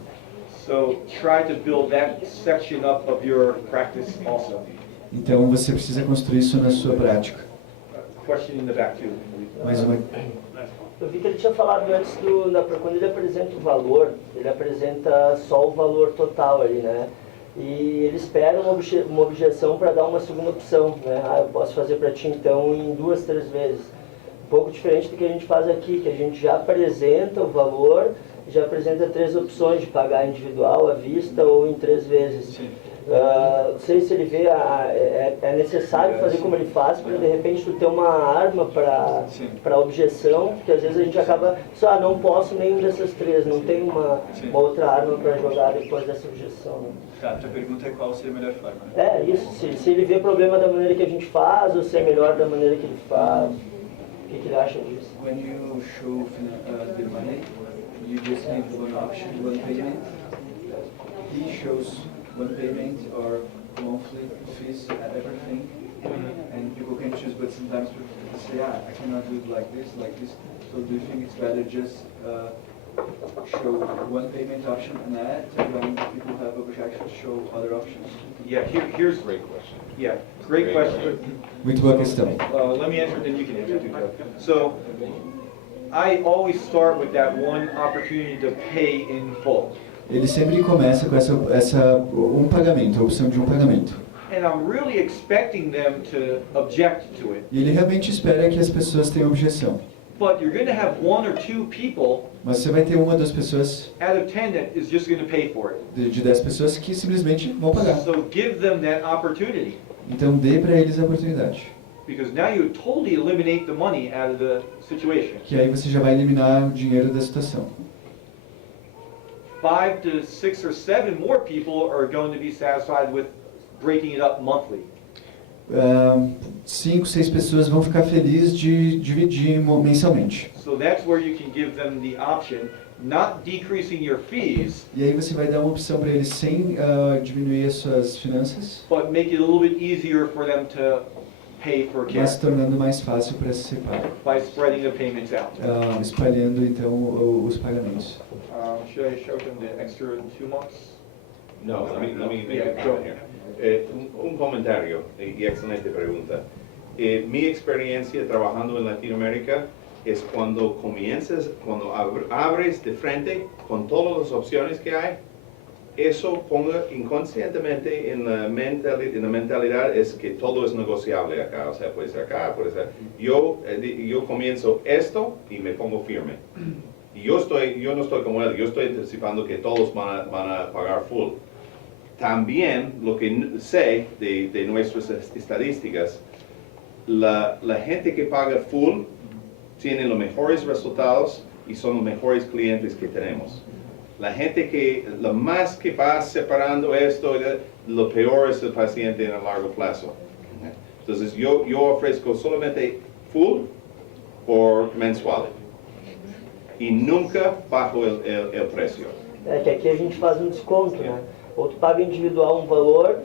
So try to build that section up of your practice also. Então você precisa construir isso na sua prática. Question in the back too. Mais uma. Eu vi que ele tinha falado antes quando ele apresenta o valor, ele apresenta só o valor total ali, né? E ele espera uma objeção para dar uma segunda opção, né? Ah, eu posso fazer para ti então em 2, 3 vezes. Um pouco diferente do que a gente faz aqui, que a gente já apresenta o valor, já apresenta 3 opções de pagar individual, à vista ou em 3 vezes. Não sei se ele vê, é necessário fazer como ele faz para de repente tu ter uma arma para objeção, porque às vezes a gente acaba só, não posso nenhum dessas 3, não tem uma outra arma para jogar depois dessa objeção. Né? Tá, a pergunta é qual seria a melhor forma. É isso, se ele vê problema da maneira que a gente faz ou se é melhor da maneira que ele faz, o que ele acha disso? When you show the money, you just give one option, one payment. He shows one payment or monthly fees and everything, and people can choose, but sometimes people say, I cannot do it like this. So do you think it's better just show one payment option and that, and when people have objections, show other options? Yeah, here's Great question. Yeah, great question. Muito boa questão. Let me answer, then you can answer too, Joe. So, I always start with that one opportunity to pay in full. Ele sempre começa com um pagamento, a opção de um pagamento. And I'm really expecting them to object to it. E ele realmente espera que as pessoas tenham objeção. But you're going to have 1 or 2 people Mas você vai ter uma ou 2 pessoas out of 10 that is just going to pay for it. de 10 pessoas que simplesmente vão pagar. So give them that opportunity. Então dê para eles a oportunidade. Because now you totally eliminate the money out of the situation. Que aí você já vai eliminar o dinheiro da situação. 5 to 6 or 7 more people are going to be satisfied with breaking it up monthly. 5, 6 pessoas vão ficar felizes de dividir mensalmente. So that's where you can give them the option, not decreasing your fees, E aí você vai dar uma opção para eles sem diminuir as suas finanças, but make it a little bit easier for them to pay for care mas tornando mais fácil para se separar, by spreading the payments out. espalhando então os pagamentos. Should I show them the extra 2 months? No, let me make Yeah, a go. comment here. Un comentario y excelente pregunta. Mi experiencia trabajando en Latinoamérica es cuando abres de frente con todas las opciones que hay, eso ponga inconscientemente en la mentalidad es que todo es negociable acá, o sea, puede ser acá, puede ser. Yo comienzo esto y me pongo firme. Y yo no estoy como él, yo estoy anticipando que todos van a pagar full. También lo que sé de nuestras estadísticas, la gente que paga full tiene los mejores resultados y son los mejores clientes que tenemos. La gente lo más que va separando esto, lo peor es el paciente en el largo plazo. Entonces yo ofrezco solamente full por mensual y nunca bajo el precio. É que aqui a gente faz um desconto, né? Ou tu paga individual um valor,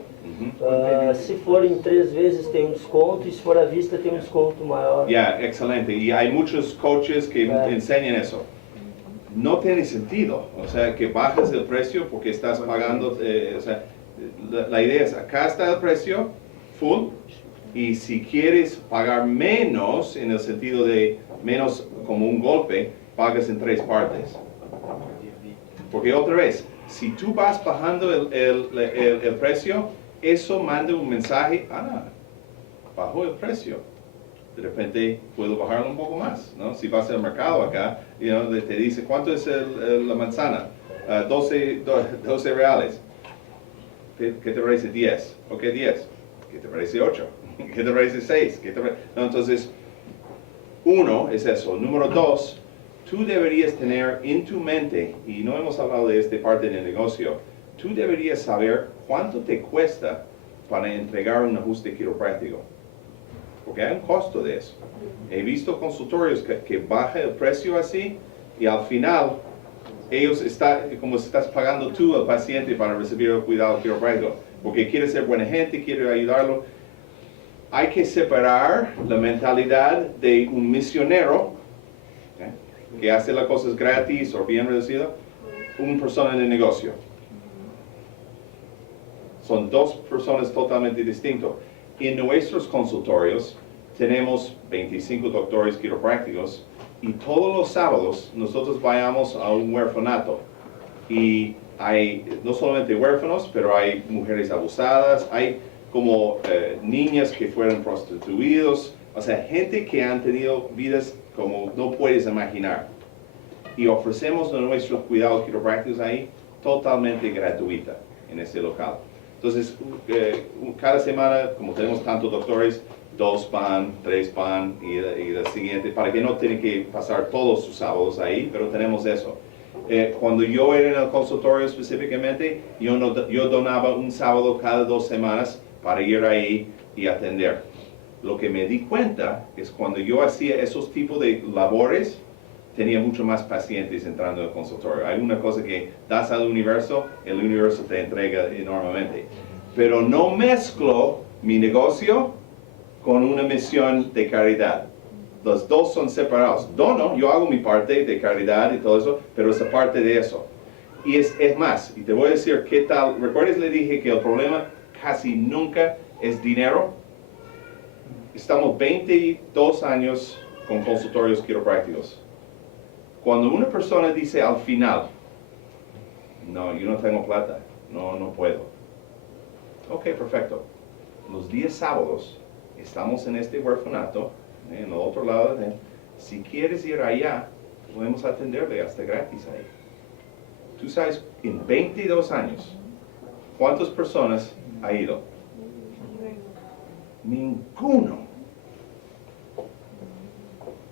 se for em 3 vezes tem um desconto, e se for à vista tem um desconto maior. Excelente. Y hay muchos coaches que enseñan eso. No tiene sentido, o sea, que bajes el precio porque estás pagando, o sea, la idea es, acá está el precio, full, y si quieres pagar menos, en el sentido de menos como un golpe, pagas en 3 partes. Porque otra vez, si tú vas bajando el precio, eso manda un mensaje, bajó el precio. De repente puedo bajarlo un poco más, ¿no? Si vas al mercado acá, te dice, ¿cuánto es la manzana? 12 reales. ¿Qué te parece? 10. Ok, 10. ¿Qué te parece 8? ¿Qué te parece 6? No, entonces, 1 es eso. Número 2, tú deberías tener en tu mente, y no hemos hablado de esta parte del negocio, tú deberías saber cuánto te cuesta para entregar un ajuste quiropráctico. Porque hay un costo de eso. He visto consultorios que baja el precio así y al final ellos como estás pagando tú al paciente para recibir el cuidado quiropráctico, porque quiere ser buena gente, quiere ayudarlo. hay que separar la mentalidad de un misionero, ¿okay?, que hace las cosas gratis o bien reducido, una persona de negocio. Son dos personas totalmente distintas. En nuestros consultorios tenemos 25 doctores quiroprácticos y todos los sábados nosotros vayamos a un huerfanato. Y hay no solamente huérfanos, pero hay mujeres abusadas, hay como niñas que fueron prostituidos, o sea, gente que han tenido vidas como no puedes imaginar. Y ofrecemos nuestros cuidados quiroprácticos ahí totalmente gratuita en ese local. Entonces, cada semana, como tenemos tantos doctores, 2 van, 3 van y la siguiente, para que no tienen que pasar todos sus sábados ahí, pero tenemos eso. Cuando yo era en el consultorio específicamente, yo donaba un sábado cada 2 semanas para ir ahí y atender. Lo que me di cuenta es cuando yo hacía esos tipos de labores, tenía mucho más pacientes entrando al consultorio. Hay una cosa que das al universo, el universo te entrega enormemente. Pero no mezclo mi negocio con una misión de caridad. Los dos son separados. Dono, yo hago mi parte de caridad y todo eso, pero es aparte de eso. Y es más, y te voy a decir qué tal. ¿Recuerdas? Le dije que el problema casi nunca es dinero. Estamos 22 años con consultorios quiroprácticos. Cuando una persona dice al final, no, yo no tengo plata, no puedo. Ok, perfecto. Los días sábados estamos en este huerfanato, en el otro lado de él. Si quieres ir allá, podemos atenderle hasta gratis ahí. Tú sabes, en 22 años, ¿cuántas personas ha ido? Ninguno.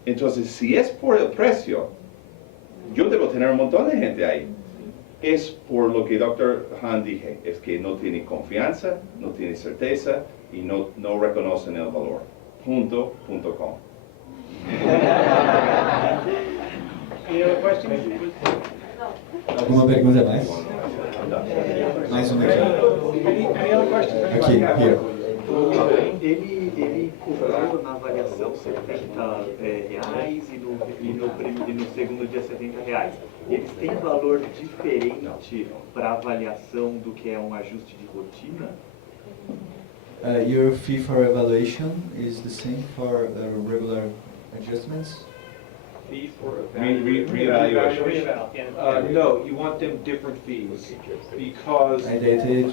Entonces, si es por el precio, yo debo tener un montón de gente ahí. Es por lo que Dr. Han dije, es que no tiene confianza, no tiene certeza y no reconocen el valor. .com. Alguma pergunta mais? Mais uma aqui. Aqui, here. Ele cobrou na avaliação R$70 e no segundo dia R$70. Eles têm valor diferente para avaliação do que é um ajuste de rotina? Your fee for evaluation is the same for regular adjustments? Fee for Reevaluation. No, you want them different fees because A ideia é ter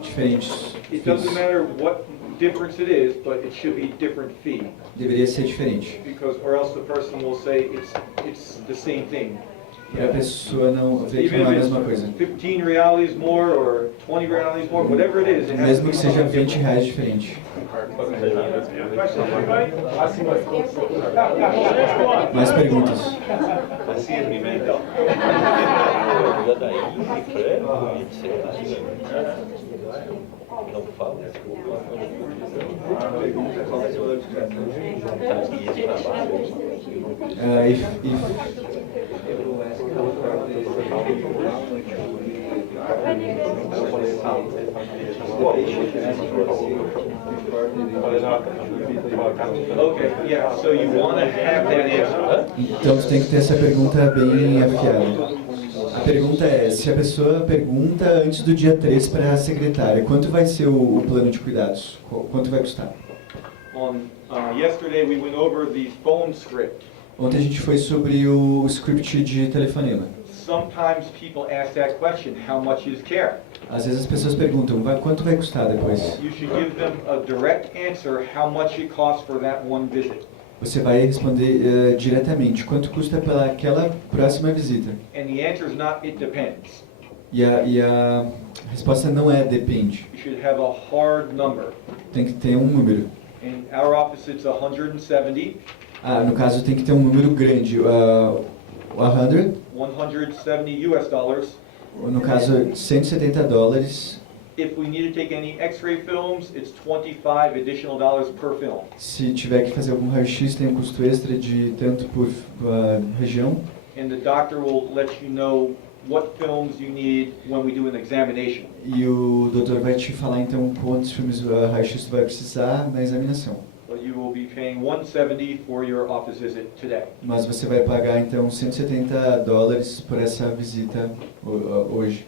diferentes it doesn't fees. matter what difference it is, but it should be different fee Deveria ser diferente. because or else the person will say it's the same thing. Para a pessoa não ver que não é a mesma coisa. 15 reais more or 20 reais more, whatever it is. It has Mesmo to que be seja something R$20 diferente. Mais perguntas? Así es mi mente. Okay, yeah, so you want to have that answer. Então tu tem que ter essa pergunta bem afiada. A pergunta é, se a pessoa pergunta antes do dia 3 para a secretária, quanto vai ser o plano de cuidados? Quanto vai custar? Yesterday we went over the phone script. Ontem a gente foi sobre o script de telefonema. Sometimes people ask that question, how much is care? Às vezes as pessoas perguntam, quanto vai custar depois? You should give them a direct answer how much it costs for that one visit. Você vai responder diretamente, quanto custa pela aquela próxima visita? And the answer is not it depends. E a resposta não é depende. You should have a hard number. Tem que ter um número. In our office it's 170. No caso tem que ter um número grande. 170 US dollars. No caso, $170. If we need to take any X-ray films, it's $25 additional dollars per film. Se tiver que fazer algum raio-x, tem um custo extra de tanto por região. And the doctor will let you know what films you need when we do an examination. E o doutor vai te falar então quantos filmes raio-x tu vai precisar na examinação. But you will be paying $170 for your office visit today. Mas você vai pagar então $170 por essa visita hoje.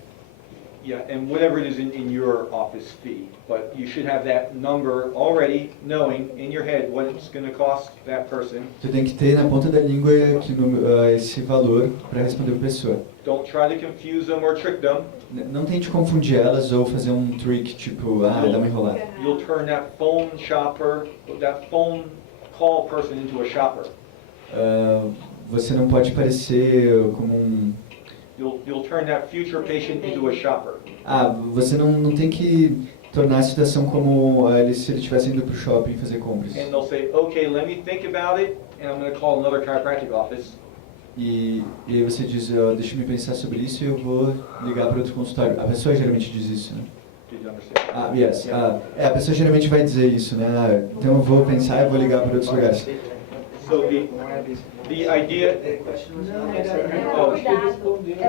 Yeah, and whatever it is in your office fee, but you should have that number already knowing in your head what it's going to cost that person. Tu tem que ter na ponta da língua esse valor para responder a pessoa. Don't try to confuse them or trick them. Não tente confundir elas ou fazer um trick tipo, dá uma enrolada. You'll turn that phone shopper, that phone call person into a shopper. Você não pode parecer como um... You'll turn that future patient into a shopper. Você não tem que tornar a situação como se ele estivesse indo para o shopping fazer compras. And they'll say, okay, let me think about it, and I'm going to call another chiropractic office. E aí você diz, deixa eu me pensar sobre isso e eu vou ligar para outro consultório. A pessoa geralmente diz isso, né? Did you understand? Yes. A pessoa geralmente vai dizer isso, né? Então eu vou pensar e vou ligar para outros lugares. So the idea... É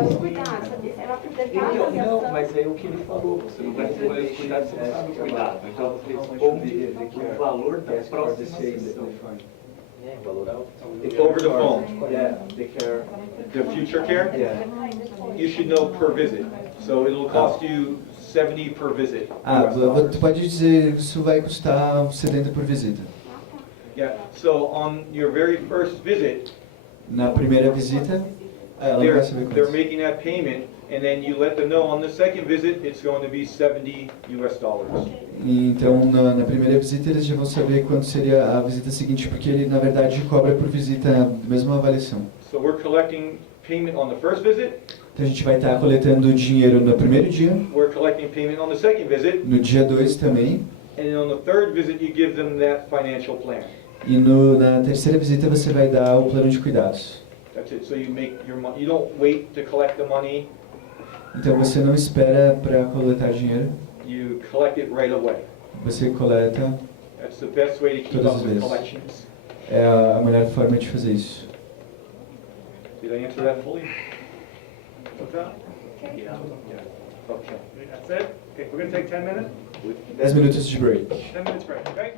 os cuidados, ela apresentar Não, mas é o que ele falou, você não vai ter os cuidados, você não sabe o cuidado. Então você responde o valor da próxima sessão. Over the phone. Yeah, the care. The future care? Yeah. You should know per visit. So it'll cost you $70 per visit. Tu pode dizer, isso vai custar 70 por visita. Yeah, so on your very first visit, Na primeira visita, ela não vai saber they're quanto. making that payment, and then you let them know on the second visit, it's going to be $70 US. Então, na primeira visita, eles já vão saber quanto seria a visita seguinte, porque ele, na verdade, cobra por visita a mesma avaliação. So we're collecting payment on the first visit, Então, a gente vai estar coletando dinheiro no primeiro dia, we're collecting payment on the second visit, no dia 2 também, and on the third visit, you give them that financial plan. e na terceira visita você vai dar o plano de cuidados. That's it. So you make your money. You don't wait to collect the money. Então, você não espera para coletar dinheiro, You collect it right away. você coleta. That's the best way to keep Todas up as with vezes. collections. É a melhor forma de fazer isso. Did I answer that fully? What's that? Yeah. Okay. That's it? Okay, we're going to take 10 minutes? 10 minutos de break. 10 minutes break, okay?